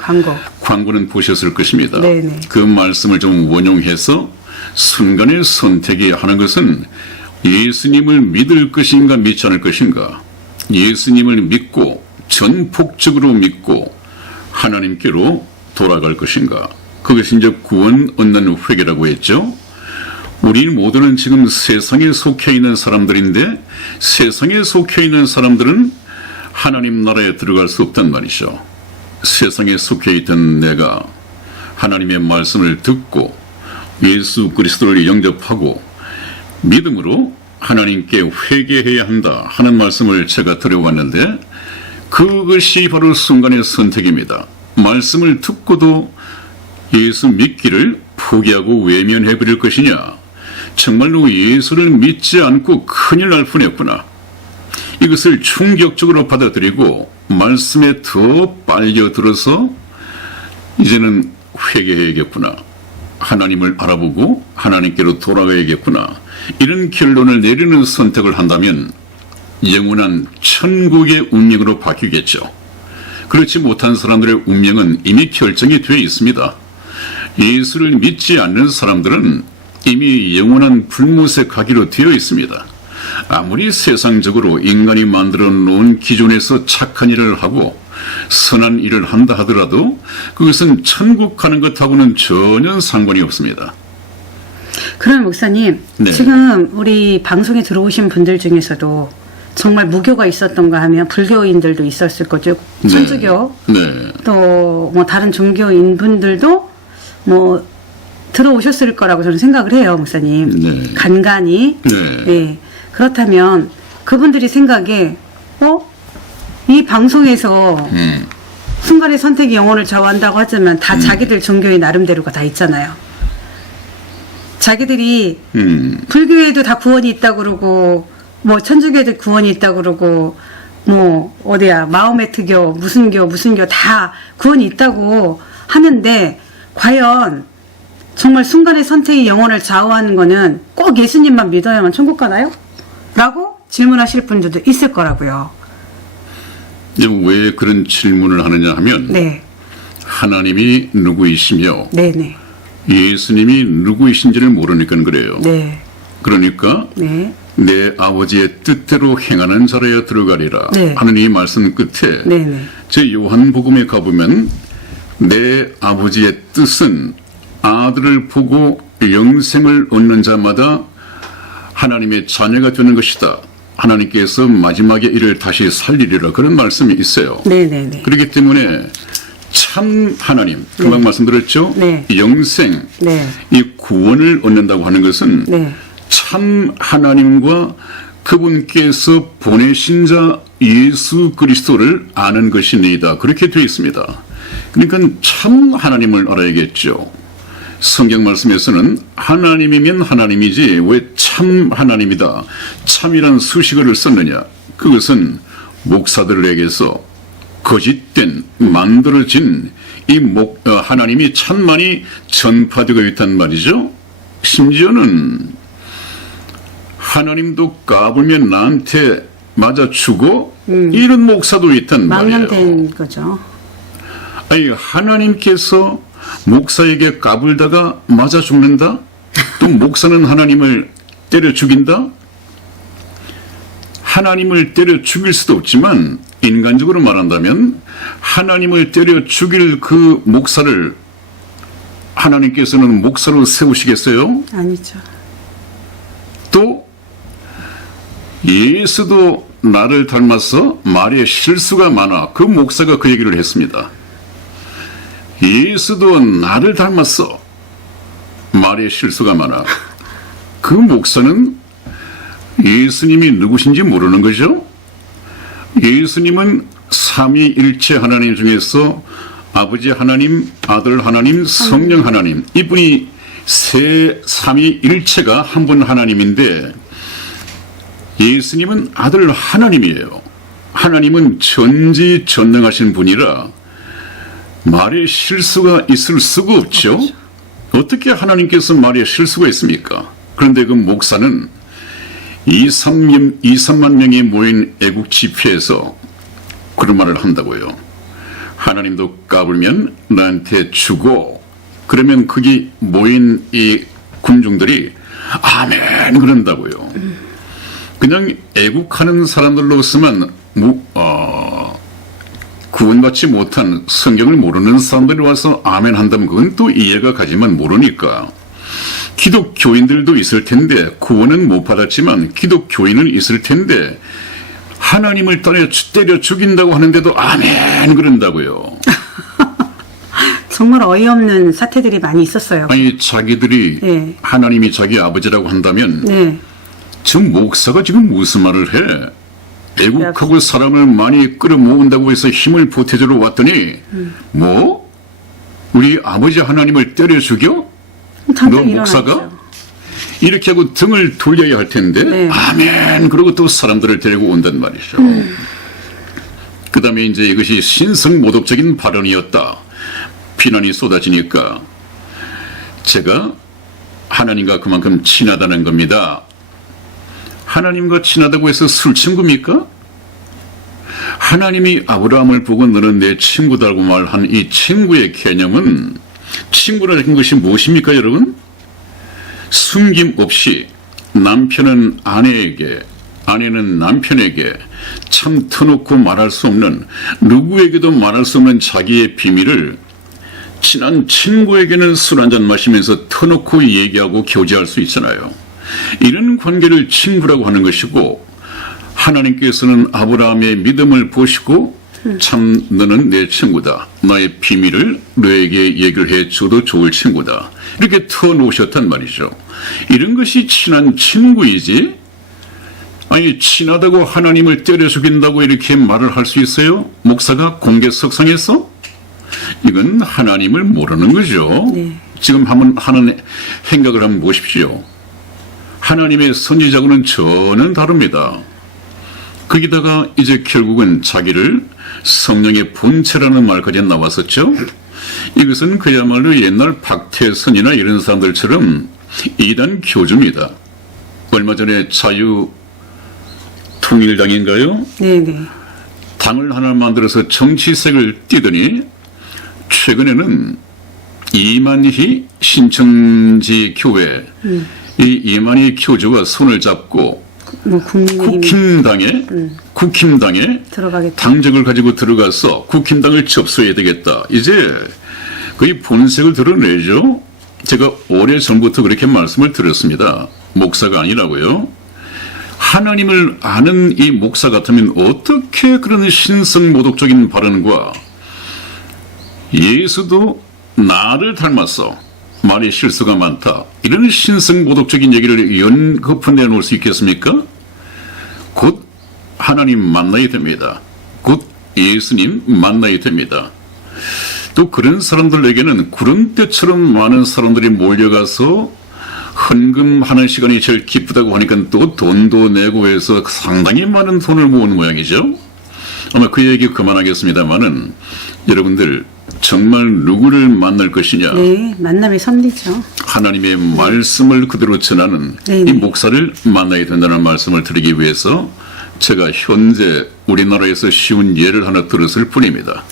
광고는 보셨을 것입니다. 네네. 그 말씀을 좀 원용해서 순간의 선택이 하는 것은 예수님을 믿을 것인가 믿지 않을 것인가, 예수님을 믿고 전폭적으로 믿고 하나님께로 돌아갈 것인가, 그것이 이제 구원 얻는 회개라고 했죠. 우리 모두는 지금 세상에 속해 있는 사람들인데, 세상에 속해 있는 사람들은 하나님 나라에 들어갈 수 없단 말이죠. 세상에 속해 있던 내가 하나님의 말씀을 듣고 예수 그리스도를 영접하고 믿음으로 하나님께 회개해야 한다 하는 말씀을 제가 드려왔는데, 그것이 바로 순간의 선택입니다. 말씀을 듣고도 예수 믿기를 포기하고 외면해버릴 것이냐, 정말로 예수를 믿지 않고 큰일 날 뻔했구나, 이것을 충격적으로 받아들이고 말씀에 더 빨려들어서 이제는 회개해야겠구나, 하나님을 알아보고 하나님께로 돌아가야겠구나, 이런 결론을 내리는 선택을 한다면 영원한 천국의 운명으로 바뀌겠죠. 그렇지 못한 사람들의 운명은 이미 결정이 되어 있습니다. 예수를 믿지 않는 사람들은 이미 영원한 불못에 가기로 되어 있습니다. 아무리 세상적으로 인간이 만들어 놓은 기준에서 착한 일을 하고 선한 일을 한다 하더라도 그것은 천국 가는 것하고는 전혀 상관이 없습니다. 그럼 목사님, 네. 지금 우리 방송에 들어오신 분들 중에서도 정말 무교가 있었던가 하면 불교인들도 있었을 거죠. 천주교, 네. 또 뭐 다른 종교인 분들도 뭐 들어오셨을 거라고 저는 생각을 해요, 목사님. 네. 간간히. 네. 네. 그렇다면 그분들이 생각에 이 방송에서 순간의 선택이 영혼을 좌우한다고 하지만 다 자기들 종교의 나름대로가 다 있잖아요. 자기들이 불교에도 다 구원이 있다고 그러고 뭐 천주교에도 구원이 있다고 그러고 뭐 어디야 마호메트교 무슨 교 다 구원이 있다고 하는데 과연 정말 순간의 선택이 영혼을 좌우하는 거는 꼭 예수님만 믿어야만 천국 가나요? 라고 질문하실 분들도 있을 거라고요. 왜 그런 질문을 하느냐 하면 네. 하나님이 누구이시며 네네. 예수님이 누구이신지를 모르니까 그래요. 네. 그러니까 네. 내 아버지의 뜻대로 행하는 자라야 들어가리라 네. 하는 이 말씀 끝에 네네. 제 요한복음에 가보면 내 아버지의 뜻은 아들을 보고 영생을 얻는 자마다 하나님의 자녀가 되는 것이다. 하나님께서 마지막에 이를 다시 살리리라 그런 말씀이 있어요. 네네네. 그렇기 때문에 참 하나님 금방 말씀드렸죠. 네. 영생 네. 이 구원을 얻는다고 하는 것은 네. 참 하나님과 그분께서 보내신 자 예수 그리스도를 아는 것이니이다. 그렇게 되어 있습니다. 그러니까 참 하나님을 알아야겠죠. 성경 말씀에서는 하나님이면 하나님이지 왜 참 하나님이다. 참이란 수식어를 썼느냐. 그것은 목사들에게서 거짓된 만들어진 이 하나님이 참만이 전파되고 있단 말이죠. 심지어는 하나님도 까불면 나한테 맞아 죽어? 이런 목사도 있단 말이에요. 망령된 거죠. 아니 하나님께서 목사에게 까불다가 맞아 죽는다? 또 목사는 하나님을 때려 죽인다? 하나님을 때려 죽일 수도 없지만 인간적으로 말한다면 하나님을 때려 죽일 그 목사를 하나님께서는 목사로 세우시겠어요? 아니죠. 또 예수도 나를 닮아서 말에 실수가 많아. 그 목사가 그 얘기를 했습니다. 예수도 나를 닮았어. 말에 실수가 많아. 그 목사는 예수님이 누구신지 모르는 거죠. 예수님은 삼위일체 하나님 중에서 아버지 하나님, 아들 하나님, 성령 하나님, 이분이 삼위일체가 한 분 하나님인데 예수님은 아들 하나님이에요. 하나님은 전지전능하신 분이라 말에 실수가 있을 수가 없죠. 어떻게 하나님께서 말에 실수가 있습니까? 그런데 그 목사는 2~3만 명이 모인 애국 집회에서 그런 말을 한다고요. 하나님도 까불면 나한테 주고, 그러면 거기 모인 이 군중들이 아멘 그런다고요. 그냥 애국하는 사람들로서만 구원받지 못한 성경을 모르는 사람들이 와서 아멘 한다면 그건 또 이해가 가지만 모르니까. 기독교인들도 있을 텐데 구원은 못 받았지만 기독교인은 있을 텐데 하나님을 때려 죽인다고 하는데도 아멘 그런다고요. 정말 어이없는 사태들이 많이 있었어요. 아니 자기들이 네. 하나님이 자기 아버지라고 한다면 네. 저 목사가 지금 무슨 말을 해? 애국하고 사람을 많이 끌어모은다고 해서 힘을 보태주러 왔더니 뭐? 우리 아버지 하나님을 때려 죽여? 너 목사가? 일어났죠. 이렇게 하고 등을 돌려야 할 텐데 네. 아멘 그러고 또 사람들을 데리고 온단 말이죠. 그 다음에 이제 이것이 신성모독적인 발언이었다. 비난이 쏟아지니까 제가 하나님과 그만큼 친하다는 겁니다. 하나님과 친하다고 해서 술 친구입니까? 하나님이 아브라함을 보고 너는 내 친구다라고 말한 이 친구의 개념은 친구라는 것이 무엇입니까 여러분? 숨김없이 남편은 아내에게 아내는 남편에게 참 터놓고 말할 수 없는 누구에게도 말할 수 없는 자기의 비밀을 친한 친구에게는 술 한잔 마시면서 터놓고 얘기하고 교제할 수 있잖아요. 이런 관계를 친구라고 하는 것이고 하나님께서는 아브라함의 믿음을 보시고 참 너는 내 친구다. 나의 비밀을 너에게 얘기를 해줘도 좋을 친구다. 이렇게 터놓으셨단 말이죠. 이런 것이 친한 친구이지 아니 친하다고 하나님을 때려 죽인다고 이렇게 말을 할 수 있어요? 목사가 공개석상에서? 이건 하나님을 모르는 거죠. 네. 지금 한번 하는 행각을 한번 보십시오. 하나님의 선지자고는 전혀 다릅니다. 거기다가 이제 결국은 자기를 성령의 본체라는 말까지 나왔었죠. 이것은 그야말로 옛날 박태선이나 이런 사람들처럼 이단 교주입니다. 얼마 전에 자유통일당인가요? 네네. 당을 하나 만들어서 정치색을 띠더니 최근에는 이만희 신천지 교회 이 이만희 교주와 손을 잡고 뭐 국민의힘 국힘당에 들어가겠다. 당적을 가지고 들어가서 국힘당을 접수해야 되겠다. 이제 거의 본색을 드러내죠. 제가 오래전부터 그렇게 말씀을 드렸습니다. 목사가 아니라고요. 하나님을 아는 이 목사 같으면 어떻게 그런 신성모독적인 발언과 예수도 나를 닮았어. 말에 실수가 많다. 이런 신성모독적인 얘기를 연거푸 내놓을 수 있겠습니까? 곧 하나님 만나야 됩니다. 곧 예수님 만나야 됩니다. 또 그런 사람들에게는 구름대처럼 많은 사람들이 몰려가서 헌금하는 시간이 제일 기쁘다고 하니까 또 돈도 내고 해서 상당히 많은 돈을 모으는 모양이죠. 아마 그 얘기 그만하겠습니다만은 여러분들 정말 누구를 만날 것이냐. 네, 만남의 선리죠. 하나님의 말씀을 그대로 전하는 네네. 이 목사를 만나야 된다는 말씀을 드리기 위해서 제가 현재 우리나라에서 쉬운 예를 하나 들었을 뿐입니다.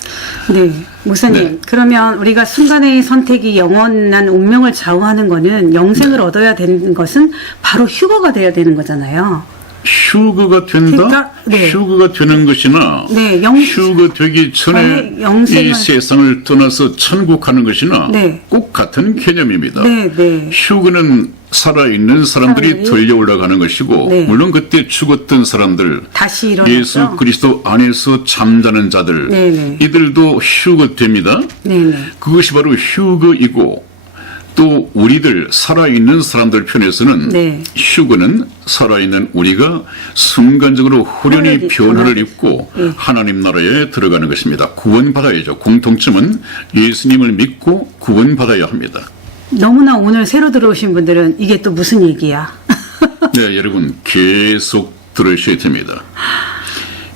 네, 목사님. 네. 그러면 우리가 순간의 선택이 영원한 운명을 좌우하는 거는 영생을 네. 얻어야 되는 것은 바로 휴거가 돼야 되는 거잖아요. 휴거가 된다? 그러니까, 네. 휴거가 되는 것이나 네, 휴거 되기 전에 영생을- 이 세상을 떠나서 천국 가는 것이나 네. 꼭 같은 개념입니다. 네, 네. 휴거는 살아있는 사람들이 사람들이? 들려 올라가는 것이고 네. 물론 그때 죽었던 사람들 다시 일어나죠. 예수 그리스도 안에서 잠자는 자들 네네. 이들도 휴거됩니다. 네네. 그것이 바로 휴거이고 또 우리들 살아있는 사람들 편에서는 네. 휴거는 살아있는 우리가 순간적으로 후련히 변화를 입고 네. 하나님 나라에 들어가는 것입니다. 구원받아야죠. 공통점은 예수님을 믿고 구원받아야 합니다. 너무나 오늘 새로 들어오신 분들은 이게 또 무슨 얘기야? 네, 여러분 계속 들으셔야 됩니다.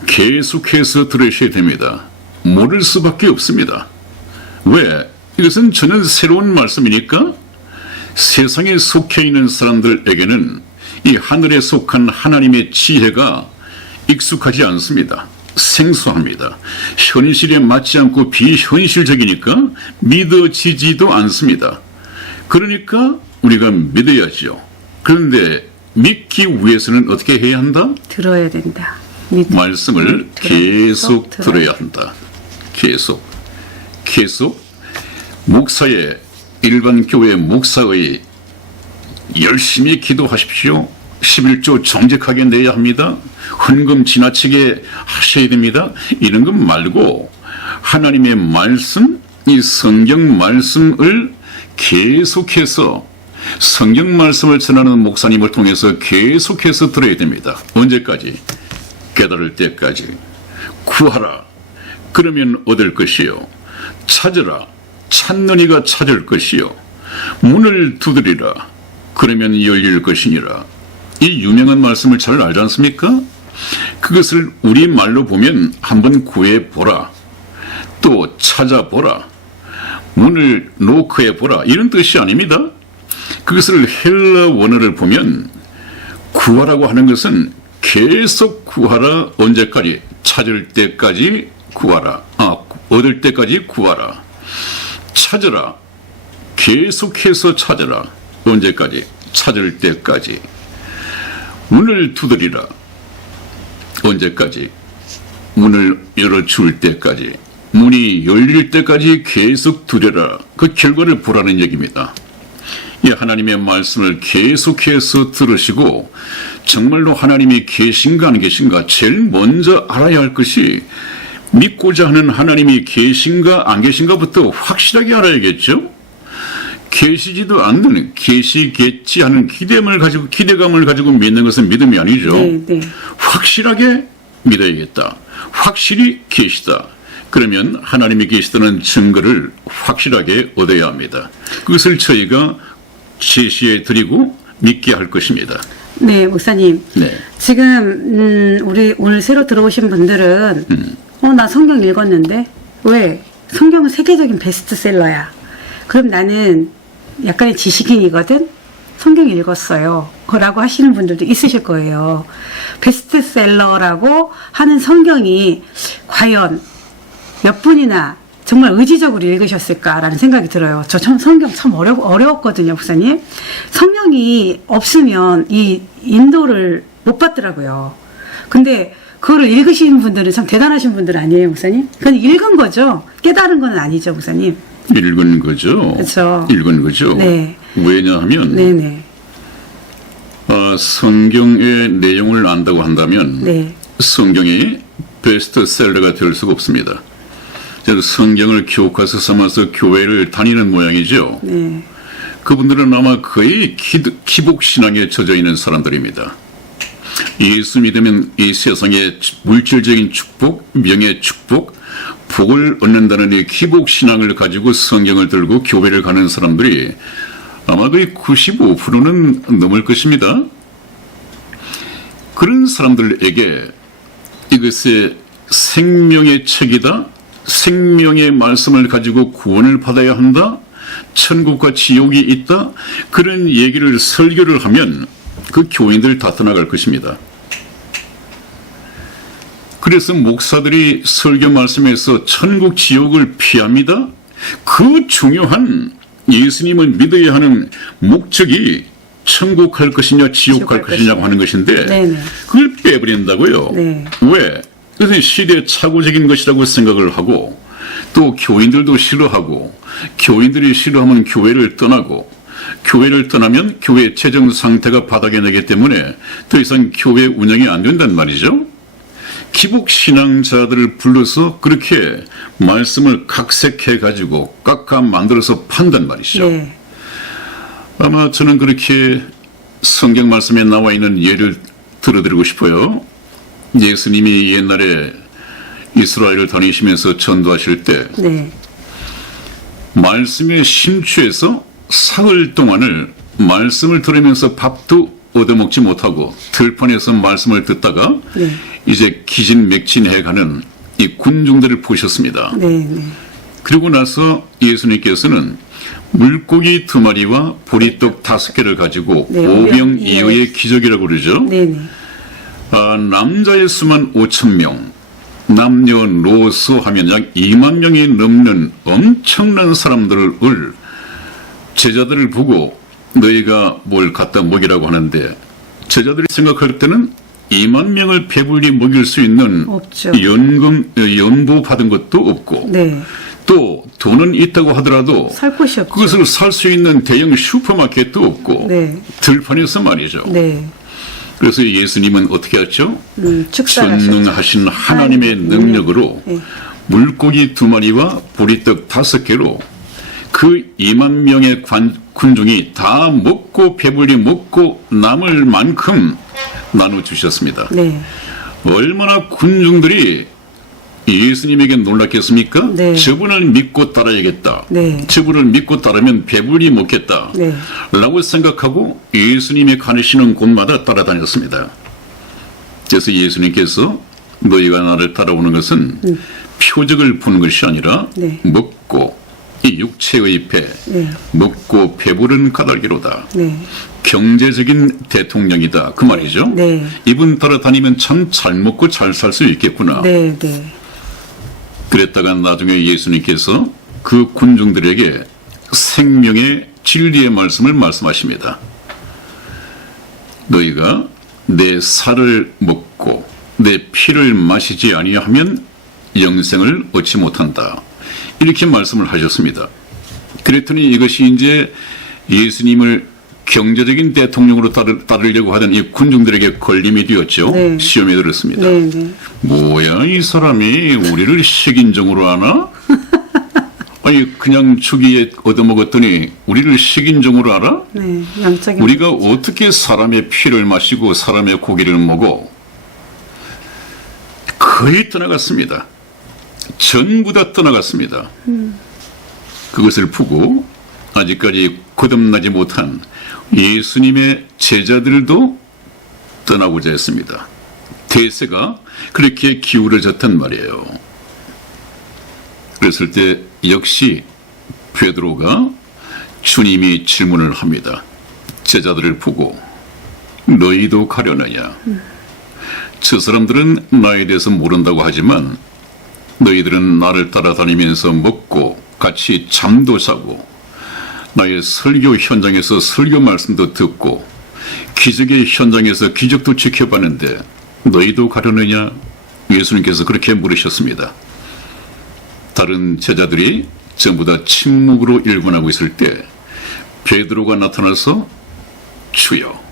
계속해서 들으셔야 됩니다. 모를 수밖에 없습니다. 왜? 이것은 저는 새로운 말씀이니까 세상에 속해 있는 사람들에게는 이 하늘에 속한 하나님의 지혜가 익숙하지 않습니다. 생소합니다. 현실에 맞지 않고 비현실적이니까 믿어지지도 않습니다. 그러니까 우리가 믿어야죠. 그런데 믿기 위해서는 어떻게 해야 한다? 들어야 된다. 말씀을 계속 들어야 들어야 한다. 계속 목사의 일반 교회 목사의 열심히 기도하십시오. 11조 정직하게 내야 합니다. 헌금 지나치게 하셔야 됩니다. 이런 것 말고 하나님의 말씀, 이 성경 말씀을 계속해서 성경 말씀을 전하는 목사님을 통해서 계속해서 들어야 됩니다. 언제까지? 깨달을 때까지. 구하라. 그러면 얻을 것이요. 찾으라. 찾는 이가 찾을 것이요. 문을 두드리라. 그러면 열릴 것이니라. 이 유명한 말씀을 잘 알지 않습니까? 그것을 우리 말로 보면 한번 구해보라. 또 찾아보라. 문을 노크해보라. 이런 뜻이 아닙니다. 그것을 헬라 원어를 보면 구하라고 하는 것은 계속 구하라. 언제까지? 찾을 때까지 구하라. 얻을 때까지 구하라. 찾으라. 계속해서 찾으라. 언제까지? 찾을 때까지. 문을 두드리라. 언제까지? 문을 열어줄 때까지. 문이 열릴 때까지 계속 두드려라. 그 결과를 보라는 얘기입니다. 이 하나님의 말씀을 계속해서 들으시고 정말로 하나님이 계신가 안 계신가 제일 먼저 알아야 할 것이 믿고자 하는 하나님이 계신가 안 계신가부터 확실하게 알아야겠죠. 계시지도 않는 계시겠지 하는 기대감을 가지고 믿는 것은 믿음이 아니죠. 네, 네. 확실하게 믿어야겠다. 확실히 계시다. 그러면 하나님이 계시다는 증거를 확실하게 얻어야 합니다. 그것을 저희가 제시해 드리고 믿게 할 것입니다. 네, 목사님. 네. 지금 우리 오늘 새로 들어오신 분들은 나 성경 읽었는데 왜? 성경은 세계적인 베스트셀러야. 그럼 나는 약간의 지식인이거든. 성경 읽었어요. 라고 하시는 분들도 있으실 거예요. 베스트셀러라고 하는 성경이 과연 몇 분이나 정말 의지적으로 읽으셨을까라는 생각이 들어요. 저 성경 참 어려웠거든요, 목사님. 성경이 없으면 이 인도를 못 받더라고요. 근데 그거를 읽으신 분들은 참 대단하신 분들 아니에요, 목사님? 그건 읽은 거죠. 깨달은 건 아니죠, 목사님. 읽은 거죠. 그렇죠. 읽은 거죠. 네. 왜냐하면 네네. 성경의 내용을 안다고 한다면 네. 성경이 베스트셀러가 될 수가 없습니다. 성경을 교과서 삼아서 교회를 다니는 모양이죠. 네. 그분들은 아마 거의 기복신앙에 젖어 있는 사람들입니다. 예수 믿으면 이 세상의 물질적인 축복, 명예 축복, 복을 얻는다는 이 기복신앙을 가지고 성경을 들고 교회를 가는 사람들이 아마 거의 95%는 넘을 것입니다. 그런 사람들에게 이것의 생명의 책이다, 생명의 말씀을 가지고 구원을 받아야 한다, 천국과 지옥이 있다, 그런 얘기를 설교를 하면 그 교인들 다 떠나갈 것입니다. 그래서 목사들이 설교 말씀에서 천국 지옥을 피합니다. 그 중요한 예수님을 믿어야 하는 목적이 천국 갈 것이냐 지옥 갈 것이냐고 하는 것인데 네네. 그걸 빼버린다고요. 네. 왜? 그것은 시대착오적인 것이라고 생각을 하고 또 교인들도 싫어하고 교인들이 싫어하면 교회를 떠나고 교회를 떠나면 교회 재정 상태가 바닥에 나기 때문에 더 이상 교회 운영이 안 된단 말이죠. 기복신앙자들을 불러서 그렇게 말씀을 각색해 가지고 깎아 만들어서 판단 말이죠. 네. 아마 저는 그렇게 성경 말씀에 나와 있는 예를 들어드리고 싶어요. 예수님이 옛날에 이스라엘을 다니시면서 전도하실 때 네. 말씀에 심취해서 사흘 동안을 말씀을 들으면서 밥도 얻어먹지 못하고 들판에서 말씀을 듣다가 네. 이제 기진맥진해가는 이 군중들을 보셨습니다. 네. 네. 그리고 나서 예수님께서는 물고기 2마리와 보리떡 5개를 가지고 네, 오병이어의 기적이라고 그러죠. 네네. 남자의 수만 5,000명, 남녀노소 하면 약 2만 명이 넘는 엄청난 사람들을 제자들을 보고 너희가 뭘 갖다 먹이라고 하는데 제자들이 생각할 때는 2만 명을 배불리 먹일 수 있는 없죠. 연보 받은 것도 없고 네. 또 돈은 있다고 하더라도 살 곳이 없죠. 그것을 살 수 있는 대형 슈퍼마켓도 없고 네. 들판에서 말이죠. 네. 그래서 예수님은 어떻게 했죠? 축사하셨죠. 전능하신 하나님의 능력으로 네. 물고기 2마리와 보리떡 5개로 그 2만 명의 군중이 다 먹고 배불리 먹고 남을 만큼 나눠주셨습니다. 네. 얼마나 군중들이 예수님에게 놀랐겠습니까? 네. 저분을 믿고 따라야겠다. 네. 저분을 믿고 따르면 배불리 먹겠다. 네. 라고 생각하고 예수님이 가시는 곳마다 따라다녔습니다. 그래서 예수님께서 너희가 나를 따라오는 것은 표적을 보는 것이 아니라 네. 먹고 이 육체의 배, 네. 먹고 배부른 까닭이로다. 네. 경제적인 대통령이다. 그 말이죠. 네. 이분 따라다니면 참 잘 먹고 잘 살 수 있겠구나. 네. 네. 그랬다가 나중에 예수님께서 그 군중들에게 생명의 진리의 말씀을 말씀하십니다. 너희가 내 살을 먹고 내 피를 마시지 아니하면 영생을 얻지 못한다. 이렇게 말씀을 하셨습니다. 그랬더니 이것이 이제 예수님을 경제적인 대통령으로 따르려고 하던 이 군중들에게 걸림이 되었죠. 네. 시험에 들었습니다. 네. 네. 뭐야 이 사람이 우리를 식인종으로 하나? 아니 그냥 주기에 얻어먹었더니 우리를 식인종으로 알아? 네. 양적인 우리가 어떻게 사람의 피를 마시고 사람의 고기를 먹어? 거의 떠나갔습니다. 전부 다 떠나갔습니다. 그것을 보고 아직까지 거듭나지 못한 예수님의 제자들도 떠나고자 했습니다. 대세가 그렇게 기울어졌단 말이에요. 그랬을 때 역시 베드로가 주님이 질문을 합니다. 제자들을 보고 너희도 가려느냐? 저 사람들은 나에 대해서 모른다고 하지만 너희들은 나를 따라다니면서 먹고 같이 잠도 자고 나의 설교 현장에서 설교 말씀도 듣고 기적의 현장에서 기적도 지켜봤는데 너희도 가려느냐? 예수님께서 그렇게 물으셨습니다. 다른 제자들이 전부 다 침묵으로 일관하고 있을 때 베드로가 나타나서 주여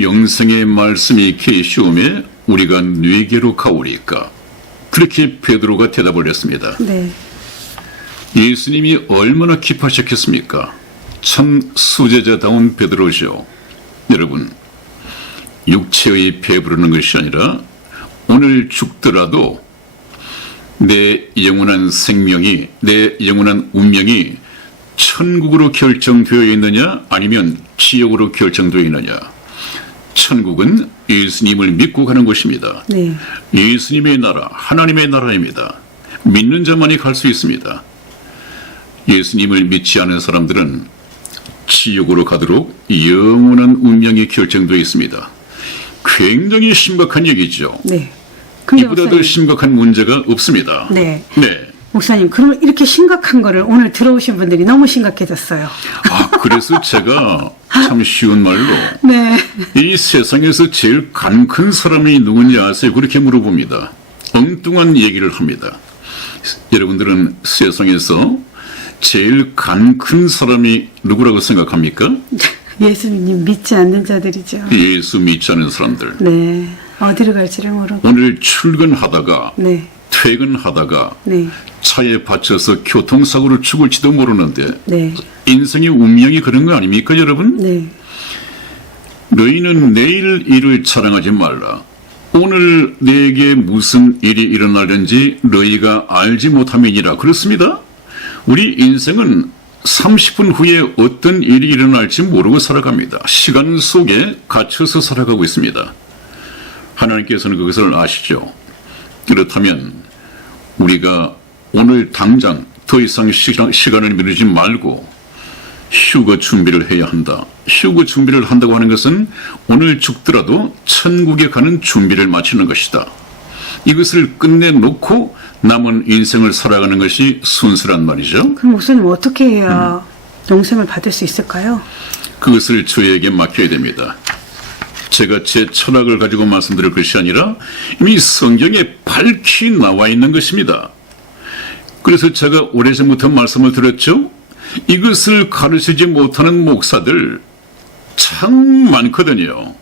영생의 말씀이 계시오매 우리가 네게로 가오리까? 그렇게 베드로가 대답을 했습니다. 네. 예수님이 얼마나 기뻐하셨겠습니까? 참 수제자다운 베드로죠. 여러분, 육체의 배부르는 것이 아니라 오늘 죽더라도 내 영원한 생명이, 내 영원한 운명이 천국으로 결정되어 있느냐 아니면 지옥으로 결정되어 있느냐. 천국은 예수님을 믿고 가는 곳입니다. 네. 예수님의 나라, 하나님의 나라입니다. 믿는 자만이 갈 수 있습니다. 예수님을 믿지 않은 사람들은 지옥으로 가도록 영원한 운명이 결정되어 있습니다. 굉장히 심각한 얘기죠. 네. 근데 이보다 더 목사님, 심각한 문제가 없습니다. 네. 네. 목사님, 그럼 이렇게 심각한 거를 오늘 들어오신 분들이 너무 심각해졌어요. 아, 그래서 제가 참 쉬운 말로 네. 이 세상에서 제일 간 큰 사람이 누군지 아세요? 그렇게 물어봅니다. 엉뚱한 얘기를 합니다. 여러분들은 세상에서 제일 간 큰 사람이 누구라고 생각합니까? 예수님 믿지 않는 자들이죠. 예수 믿지 않은 사람들. 네. 어디로 갈지를 모르고. 오늘 출근하다가 네. 퇴근하다가 네. 차에 받쳐서 교통사고로 죽을지도 모르는데 네. 인생의 운명이 그런 거 아닙니까, 여러분? 네. 너희는 내일 일을 자랑하지 말라. 오늘 내게 무슨 일이 일어나는지 너희가 알지 못함이니라. 그렇습니다. 우리 인생은 30분 후에 어떤 일이 일어날지 모르고 살아갑니다. 시간 속에 갇혀서 살아가고 있습니다. 하나님께서는 그것을 아시죠. 그렇다면 우리가 오늘 당장 더 이상 시간을 미루지 말고 휴거 준비를 해야 한다. 휴거 준비를 한다고 하는 것은 오늘 죽더라도 천국에 가는 준비를 마치는 것이다. 이것을 끝내놓고 남은 인생을 살아가는 것이 순수란 말이죠. 그럼 목사님 어떻게 해야 영생을 받을 수 있을까요? 그것을 저에게 맡겨야 됩니다. 제가 제 철학을 가지고 말씀드릴 것이 아니라 이미 성경에 밝히 나와 있는 것입니다. 그래서 제가 오래전부터 말씀을 드렸죠. 이것을 가르치지 못하는 목사들 참 많거든요.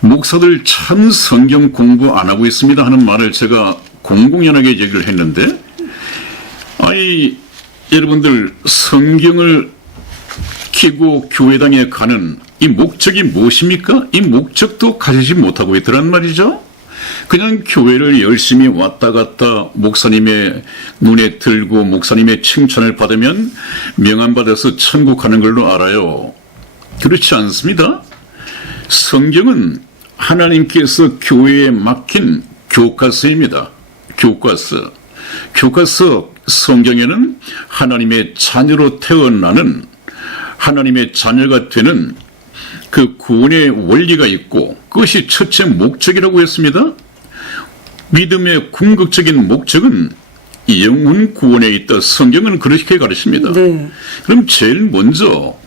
목사들 참 성경 공부 안 하고 있습니다 하는 말을 제가 공공연하게 얘기를 했는데, 아니 여러분들 성경을 키고 교회당에 가는 이 목적이 무엇입니까? 이 목적도 가지지 못하고 있더란 말이죠. 그냥 교회를 열심히 왔다 갔다 목사님의 눈에 들고 목사님의 칭찬을 받으면 명함받아서 천국 가는 걸로 알아요. 그렇지 않습니다. 성경은 하나님께서 교회에 맡긴 교과서입니다. 교과서. 교과서 성경에는 하나님의 자녀로 태어나는 하나님의 자녀가 되는 그 구원의 원리가 있고 그것이 첫째 목적이라고 했습니다. 믿음의 궁극적인 목적은 영혼 구원에 있다. 성경은 그렇게 가르칩니다. 네. 그럼 제일 먼저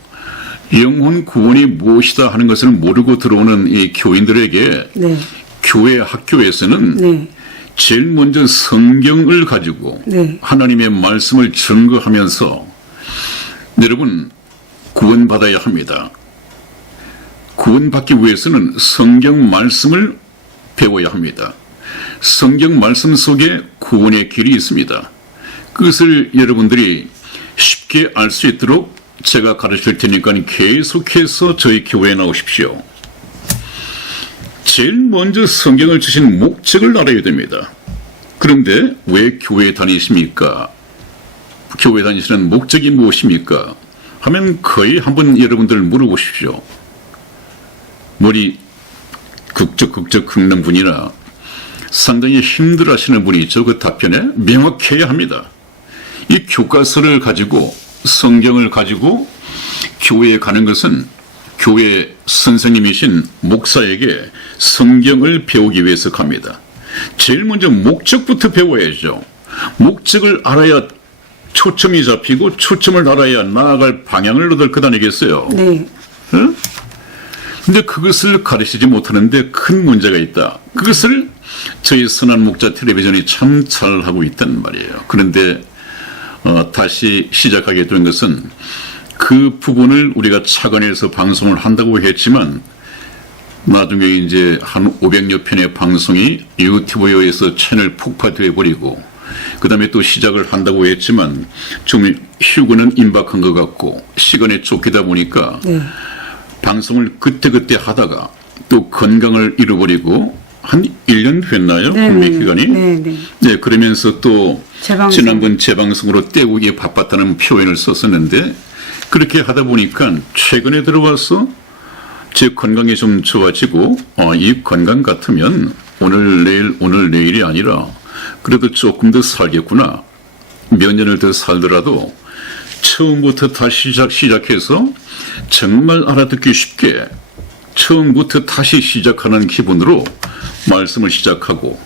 영혼 구원이 무엇이다 하는 것을 모르고 들어오는 이 교인들에게 네. 교회 학교에서는 네. 제일 먼저 성경을 가지고 네. 하나님의 말씀을 증거하면서 여러분 구원받아야 합니다. 구원받기 위해서는 성경 말씀을 배워야 합니다. 성경 말씀 속에 구원의 길이 있습니다. 그것을 여러분들이 쉽게 알 수 있도록 제가 가르칠 테니까 계속해서 저희 교회에 나오십시오. 제일 먼저 성경을 주신 목적을 알아야 됩니다. 그런데 왜 교회 다니십니까? 교회 다니시는 목적이 무엇입니까? 하면 거의 한번 여러분들 물어보십시오. 머리 극적 긁는 분이나 상당히 힘들어하시는 분이 있죠. 그 답변에 명확해야 합니다. 이 교과서를 가지고 성경을 가지고 교회에 가는 것은 교회 선생님이신 목사에게 성경을 배우기 위해서 갑니다. 제일 먼저 목적부터 배워야죠. 목적을 알아야 초점이 잡히고 초점을 알아야 나아갈 방향을 얻을 것 아니겠어요? 네. 어? 근데 그것을 가르치지 못하는데 큰 문제가 있다. 그것을 저희 선한 목자 텔레비전이 참 잘하고 있단 말이에요. 그런데 다시 시작하게 된 것은 그 부분을 우리가 착안해서 방송을 한다고 했지만 나중에 이제 한 500여 편의 방송이 유튜브에서 채널 폭파돼 버리고 그 다음에 또 시작을 한다고 했지만 좀 휴거는 임박한 것 같고 시간에 쫓기다 보니까 방송을 그때그때 하다가 또 건강을 잃어버리고 한 1년 됐나요? 공백 기간이? 네, 그러면서 또 지난번 재방송으로 때우기에 바빴다는 표현을 썼었는데 그렇게 하다 보니까 최근에 들어와서 제 건강이 좀 좋아지고 이 건강 같으면 오늘 내일이 아니라 그래도 조금 더 살겠구나. 몇 년을 더 살더라도 처음부터 다시 시작해서 정말 알아듣기 쉽게 처음부터 다시 시작하는 기분으로 말씀을 시작하고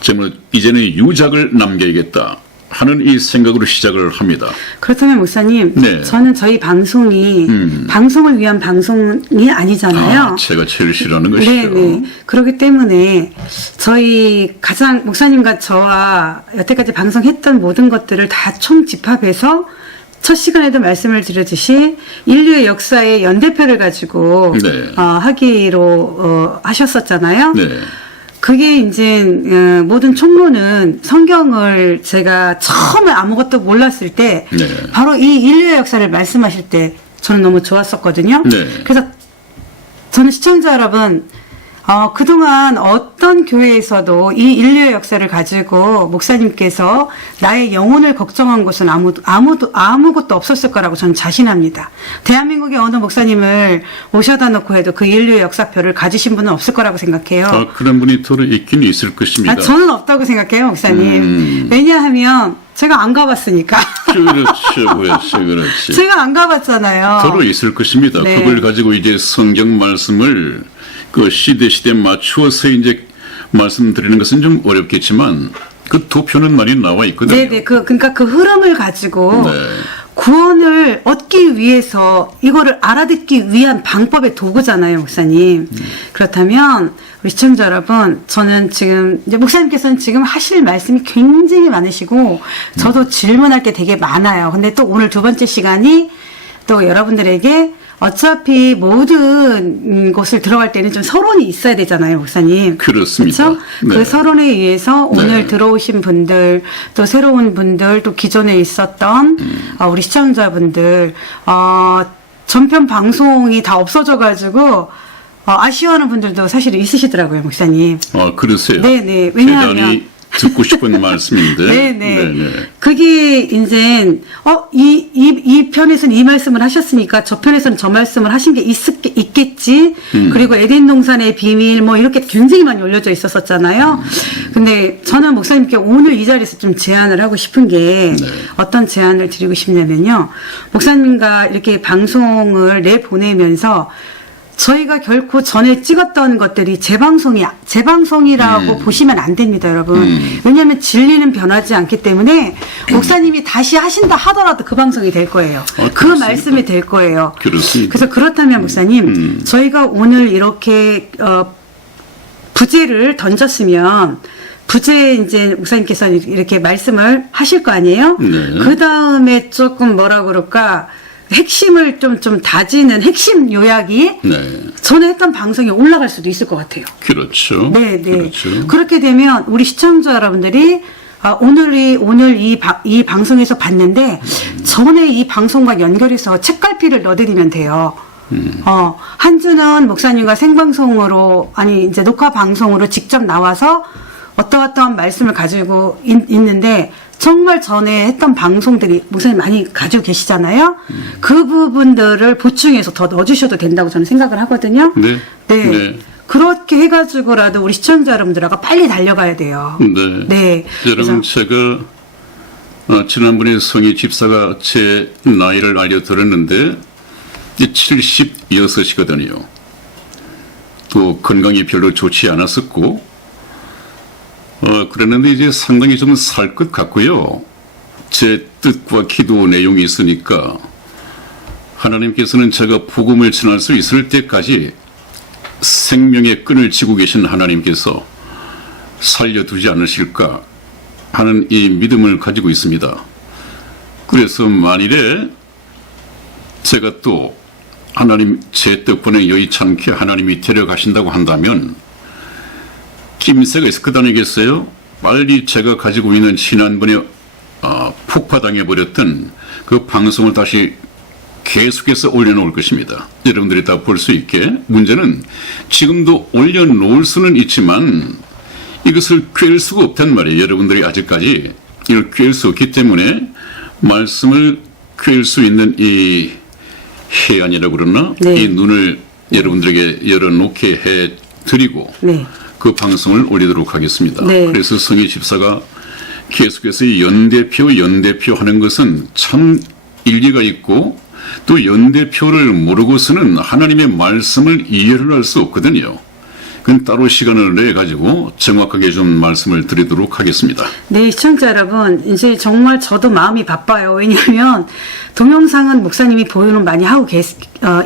정말 이제는 유작을 남겨야겠다 하는 이 생각으로 시작을 합니다. 그렇다면 목사님, 네. 저는 저희 방송이 방송을 위한 방송이 아니잖아요. 제가 제일 싫어하는 것이죠. 네. 그렇기 때문에 저희 가장 목사님과 저와 여태까지 방송했던 모든 것들을 다 총집합해서 첫 시간에도 말씀을 드렸듯이 인류의 역사의 연대표를 가지고 하기로 하셨었잖아요. 네. 그게 이제 모든 총론은 성경을 제가 처음에 아무것도 몰랐을 때 바로 이 인류의 역사를 말씀하실 때 저는 너무 좋았었거든요. 그래서 저는 시청자 여러분 그동안 어떤 교회에서도 이 인류의 역사를 가지고 목사님께서 나의 영혼을 걱정한 것은 아무것도 없었을 거라고 저는 자신합니다. 대한민국의 어느 목사님을 모셔다 놓고 해도 그 인류의 역사표를 가지신 분은 없을 거라고 생각해요. 그런 분이 더러 있긴 있을 것입니다. 저는 없다고 생각해요, 목사님. 왜냐하면 제가 안 가봤으니까. 그렇지. 제가 안 가봤잖아요. 더러 있을 것입니다. 그걸 가지고 이제 성경 말씀을 그 시대 맞추어서 이제 말씀드리는 것은 좀 어렵겠지만 그 도표는 많이 나와 있거든요. 그러니까 그 흐름을 가지고 구원을 얻기 위해서 이거를 알아듣기 위한 방법의 도구잖아요, 목사님. 그렇다면 우리 시청자 여러분, 저는 지금 이제 목사님께서는 지금 하실 말씀이 굉장히 많으시고 저도 질문할 게 되게 많아요. 근데 또 오늘 두 번째 시간이 또 여러분들에게 어차피 모든 곳을 들어갈 때는 좀 서론이 있어야 되잖아요, 목사님. 그렇습니다. 그렇죠? 그 서론에 의해서 오늘 들어오신 분들, 또 새로운 분들, 또 기존에 있었던 우리 시청자분들, 전편 방송이 다 없어져가지고 아쉬워하는 분들도 사실 있으시더라고요, 목사님. 그러세요? 네네. 왜냐하면 듣고 싶은 말씀인데. 네네. 그게 이제 이 편에서는 이 말씀을 하셨으니까 저 편에서는 저 말씀을 하신 게 있겠지. 그리고 에덴 동산의 비밀 뭐 이렇게 굉장히 많이 올려져 있었잖아요. 근데 저는 목사님께 오늘 이 자리에서 좀 제안을 하고 싶은 게 어떤 제안을 드리고 싶냐면요. 목사님과 이렇게 방송을 내보내면서 저희가 결코 전에 찍었던 것들이 재방송이라고 보시면 안 됩니다, 여러분. 왜냐하면 진리는 변하지 않기 때문에 목사님이 다시 하신다 하더라도 그 방송이 될 거예요. 그 말씀이 될 거예요. 그렇습니다. 그래서 그렇다면 목사님, 저희가 오늘 이렇게 부제를 던졌으면 부제 이제 목사님께서 이렇게 말씀을 하실 거 아니에요? 그 다음에 조금 뭐라 그럴까? 핵심을 좀 다지는 핵심 요약이 전에 했던 방송에 올라갈 수도 있을 것 같아요. 그렇죠. 그렇죠. 그렇게 되면 우리 시청자 여러분들이 오늘 이 방송에서 봤는데 전에 이 방송과 연결해서 책갈피를 넣어드리면 돼요. 한 주는 목사님과 생방송으로 이제 녹화 방송으로 직접 나와서 어떠어떠한 말씀을 가지고 있는데 정말 전에 했던 방송들이 목사님 많이 가지고 계시잖아요. 그 부분들을 보충해서 더 넣어주셔도 된다고 저는 생각을 하거든요. 네. 네. 네. 그렇게 해가지고라도 우리 시청자 여러분들하고 빨리 달려가야 돼요. 네. 네. 여러분, 그래서 제가 지난번에 성희 집사가 제 나이를 알려드렸는데 76이거든요. 또 건강이 별로 좋지 않았었고 그랬는데 이제 상당히 좀 살 것 같고요. 제 뜻과 기도 내용이 있으니까 하나님께서는 제가 복음을 전할 수 있을 때까지 생명의 끈을 쥐고 계신 하나님께서 살려두지 않으실까 하는 이 믿음을 가지고 있습니다. 그래서 만일에 제가 또 하나님 제 덕분에 여의치 하나님이 데려가신다고 한다면 김새가 있을 것 아니겠어요? 빨리 제가 가지고 있는 지난번에 폭파당해버렸던 그 방송을 다시 계속해서 올려놓을 것입니다. 여러분들이 다 볼 수 있게. 문제는 지금도 올려놓을 수는 있지만 이것을 꿰을 수가 없단 말이에요. 여러분들이 아직까지 이걸 꿰을 수 없기 때문에 말씀을 꿰을 수 있는 이 해안이라고 그러나 네. 이 눈을 여러분들에게 열어놓게 해드리고 네. 그 방송을 올리도록 하겠습니다. 네. 그래서 성희 집사가 계속해서 이 연대표 하는 것은 참 일리가 있고 또 연대표를 모르고서는 하나님의 말씀을 이해를 할 수 없거든요. 그건 따로 시간을 내 가지고 정확하게 좀 말씀을 드리도록 하겠습니다. 네, 시청자 여러분, 이제 정말 저도 마음이 바빠요. 왜냐하면 동영상은 목사님이 보유는 많이 하고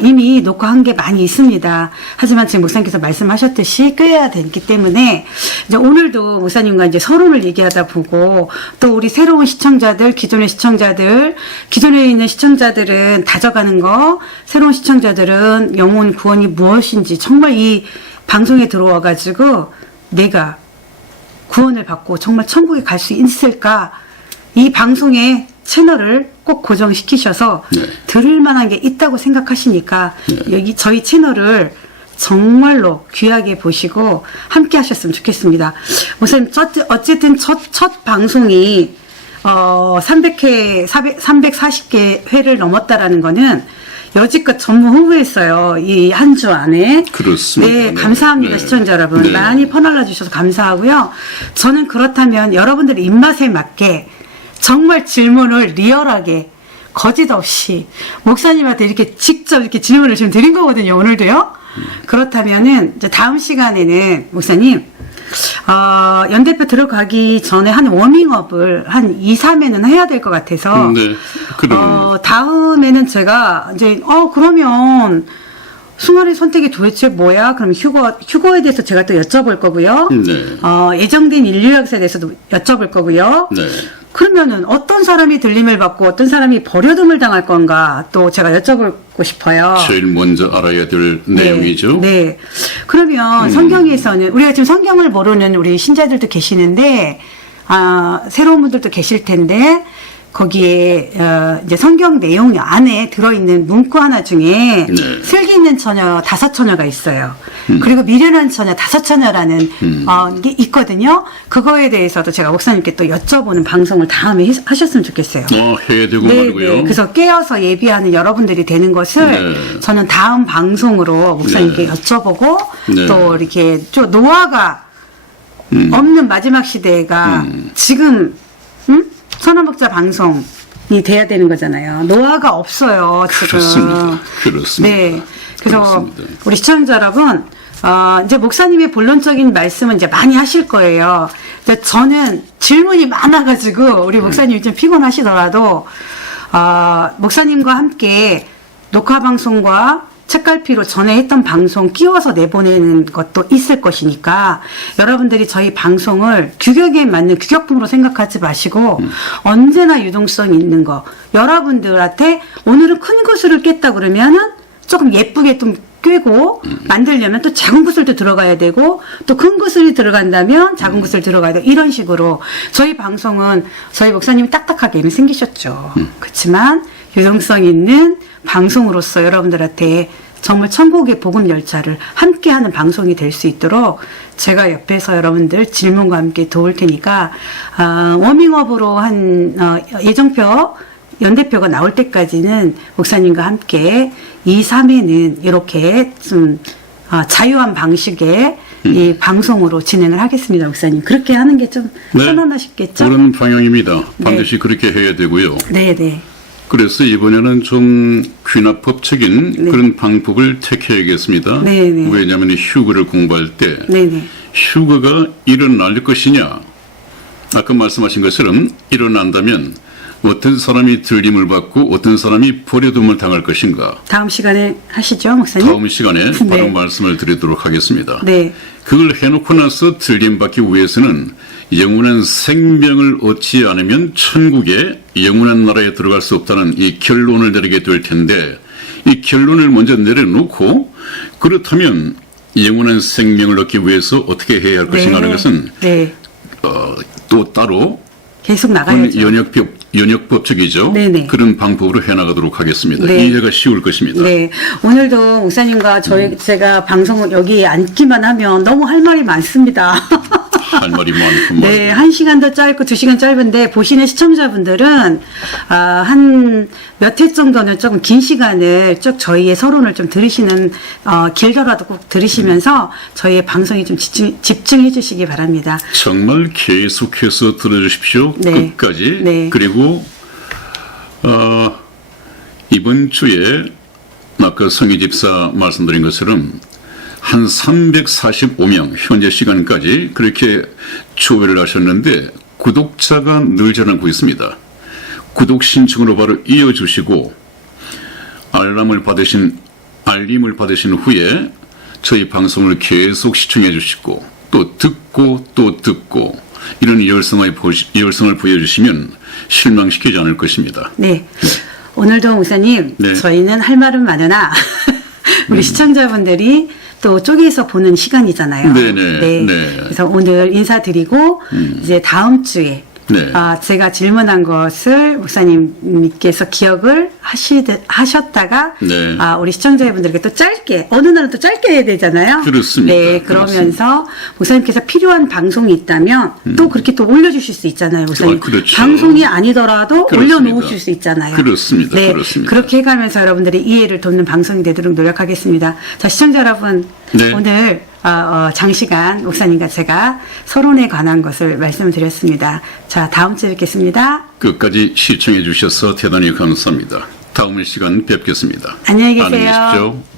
이미 녹화한 게 많이 있습니다. 하지만 지금 목사님께서 말씀하셨듯이 끄어야 되기 때문에 이제 오늘도 목사님과 이제 서론을 얘기하다 보고 또 우리 새로운 시청자들, 기존의 시청자들, 기존에 있는 시청자들은 다져가는 거, 새로운 시청자들은 영혼 구원이 무엇인지 정말 이 방송에 들어와가지고 내가 구원을 받고 정말 천국에 갈 수 있을까? 이 방송의 채널을 꼭 고정시키셔서 네. 들을 만한 게 있다고 생각하시니까 여기 저희 채널을 정말로 귀하게 보시고 함께 하셨으면 좋겠습니다. 목사님, 어쨌든 첫 방송이 340개 회를 넘었다라는 거는 여지껏 전무후무했어요. 이 한 주 안에. 그렇습니다. 네, 감사합니다. 네. 시청자 여러분. 네. 많이 퍼날라 주셔서 감사하고요. 저는 그렇다면 여러분들의 입맛에 맞게 정말 질문을 리얼하게 거짓 없이 목사님한테 이렇게 직접 이렇게 질문을 지금 드린 거거든요. 오늘도요. 그렇다면은 이제 다음 시간에는 목사님 연대표 들어가기 전에 한 워밍업을 한 2, 3회는 해야 될 것 같아서 네, 그럼 다음에는 제가 이제 그러면 승환의 선택이 도대체 뭐야? 그럼 휴거에 대해서 제가 또 여쭤볼 거고요. 네. 예정된 인류학사에 대해서도 여쭤볼 거고요. 네. 그러면은 어떤 사람이 들림을 받고 어떤 사람이 버려둠을 당할 건가 또 제가 여쭤보고 싶어요. 제일 먼저 알아야 될 내용이죠. 네. 그러면 성경에서는 우리가 지금 성경을 모르는 우리 신자들도 계시는데 새로운 분들도 계실 텐데 거기에 이제 성경 내용 안에 들어있는 문구 하나 중에 네. 슬기 있는 처녀 5처녀가 있어요. 그리고 미련한 처녀 5처녀라는 게 있거든요. 그거에 대해서도 제가 목사님께 또 여쭤보는 방송을 다음에 하셨으면 좋겠어요. 해야 되고 네, 말고요. 네. 그래서 깨어서 예비하는 여러분들이 되는 것을 네. 저는 다음 방송으로 목사님께 네. 여쭤보고 네. 또 이렇게 좀 노아가 없는 마지막 시대가 지금 선언목자 방송이 돼야 되는 거잖아요. 노아가 없어요, 지금. 그렇습니다. 네. 그래서 그렇습니다. 우리 시청자 여러분, 이제 목사님의 본론적인 말씀은 이제 많이 하실 거예요. 이제 저는 질문이 많아가지고 우리 목사님이 좀 피곤하시더라도, 목사님과 함께 녹화 방송과 책갈피로 전에 했던 방송 끼워서 내보내는 것도 있을 것이니까 여러분들이 저희 방송을 규격에 맞는 규격품으로 생각하지 마시고 언제나 유동성 있는 거 여러분들한테 오늘은 큰 구슬을 깼다 그러면은 조금 예쁘게 좀 꿰고 만들려면 또 작은 구슬도 들어가야 되고 또 큰 구슬이 들어간다면 작은 구슬 들어가야 되고 이런 식으로 저희 방송은 저희 목사님이 딱딱하게 생기셨죠. 그렇지만 유동성 있는 방송으로서 여러분들한테 정말 천국의 복음 열차를 함께하는 방송이 될 수 있도록 제가 옆에서 여러분들 질문과 함께 도울 테니까 워밍업으로 한 예정표 연대표가 나올 때까지는 목사님과 함께 2, 3회는 이렇게 좀 자유한 방식의 이 방송으로 진행을 하겠습니다, 목사님. 그렇게 하는 게 좀 네. 편안하시겠죠? 그런 방향입니다. 반드시 그렇게 해야 되고요. 네, 네. 그래서 이번에는 좀 귀납법적인 네. 그런 방법을 택해야겠습니다. 네, 네. 왜냐하면 휴거를 공부할 때 네, 네. 휴거가 일어날 것이냐, 아까 말씀하신 것처럼 일어난다면 어떤 사람이 들림을 받고 어떤 사람이 버려둠을 당할 것인가, 다음 시간에 하시죠, 목사님? 다음 시간에 바로 네. 말씀을 드리도록 하겠습니다. 네. 그걸 해놓고 나서 들림받기 위해서는 영원한 생명을 얻지 않으면 천국에 영원한 나라에 들어갈 수 없다는 이 결론을 내리게 될 텐데, 이 결론을 먼저 내려놓고 그렇다면 영원한 생명을 얻기 위해서 어떻게 해야 할 것인가 하는 것은 네. 또 따로 계속 나가야죠. 연역법적이죠. 네네. 그런 방법으로 해나가도록 하겠습니다. 네. 이해가 쉬울 것입니다. 네. 오늘도 목사님과 제가 방송 여기 앉기만 하면 너무 할 말이 많습니다. 할 말이 많구만. 네, 1시간도 짧고 2시간 짧은데 보시는 시청자분들은 한 몇 회 정도는 조금 긴 시간을 쭉 저희의 서론을 좀 들으시는 길더라도 꼭 들으시면서 저희의 방송에 좀 집중해 주시기 바랍니다. 정말 계속해서 들어주십시오. 네. 끝까지. 네. 그리고 이번 주에 아까 성희 집사 말씀드린 것처럼 한 345명 현재 시간까지 그렇게 조회를 하셨는데 구독자가 늘어나고 있습니다. 구독 신청으로 바로 이어주시고 알림을 받으신 후에 저희 방송을 계속 시청해 주시고 또 듣고 이런 열성을 보여주시면 실망시키지 않을 것입니다. 네. 오늘도 목사님, 네. 저희는 할 말은 많으나 우리 시청자분들이 또 쪼개서 보는 시간이잖아요. 네네. 네. 그래서 오늘 인사드리고 이제 다음 주에 네. 제가 질문한 것을 목사님께서 기억을 하셨다가 네. 우리 시청자분들에게 또 짧게 어느 날은 또 짧게 해야 되잖아요. 그렇습니다. 네, 그러면서 목사님께서 필요한 방송이 있다면 또 그렇게 또 올려주실 수 있잖아요, 목사님. 그렇죠. 방송이 아니더라도 그렇습니다. 올려놓으실 수 있잖아요. 그렇습니다. 네, 그렇습니다. 그렇게 해가면서 여러분들의 이해를 돕는 방송이 되도록 노력하겠습니다. 자, 시청자 여러분, 네. 오늘 장시간 목사님과 제가 서론에 관한 것을 말씀을 드렸습니다. 자, 다음 주에 뵙겠습니다. 끝까지 시청해 주셔서 대단히 감사합니다. 다음 시간 뵙겠습니다. 안녕히 계세요. 안녕히 계십시오.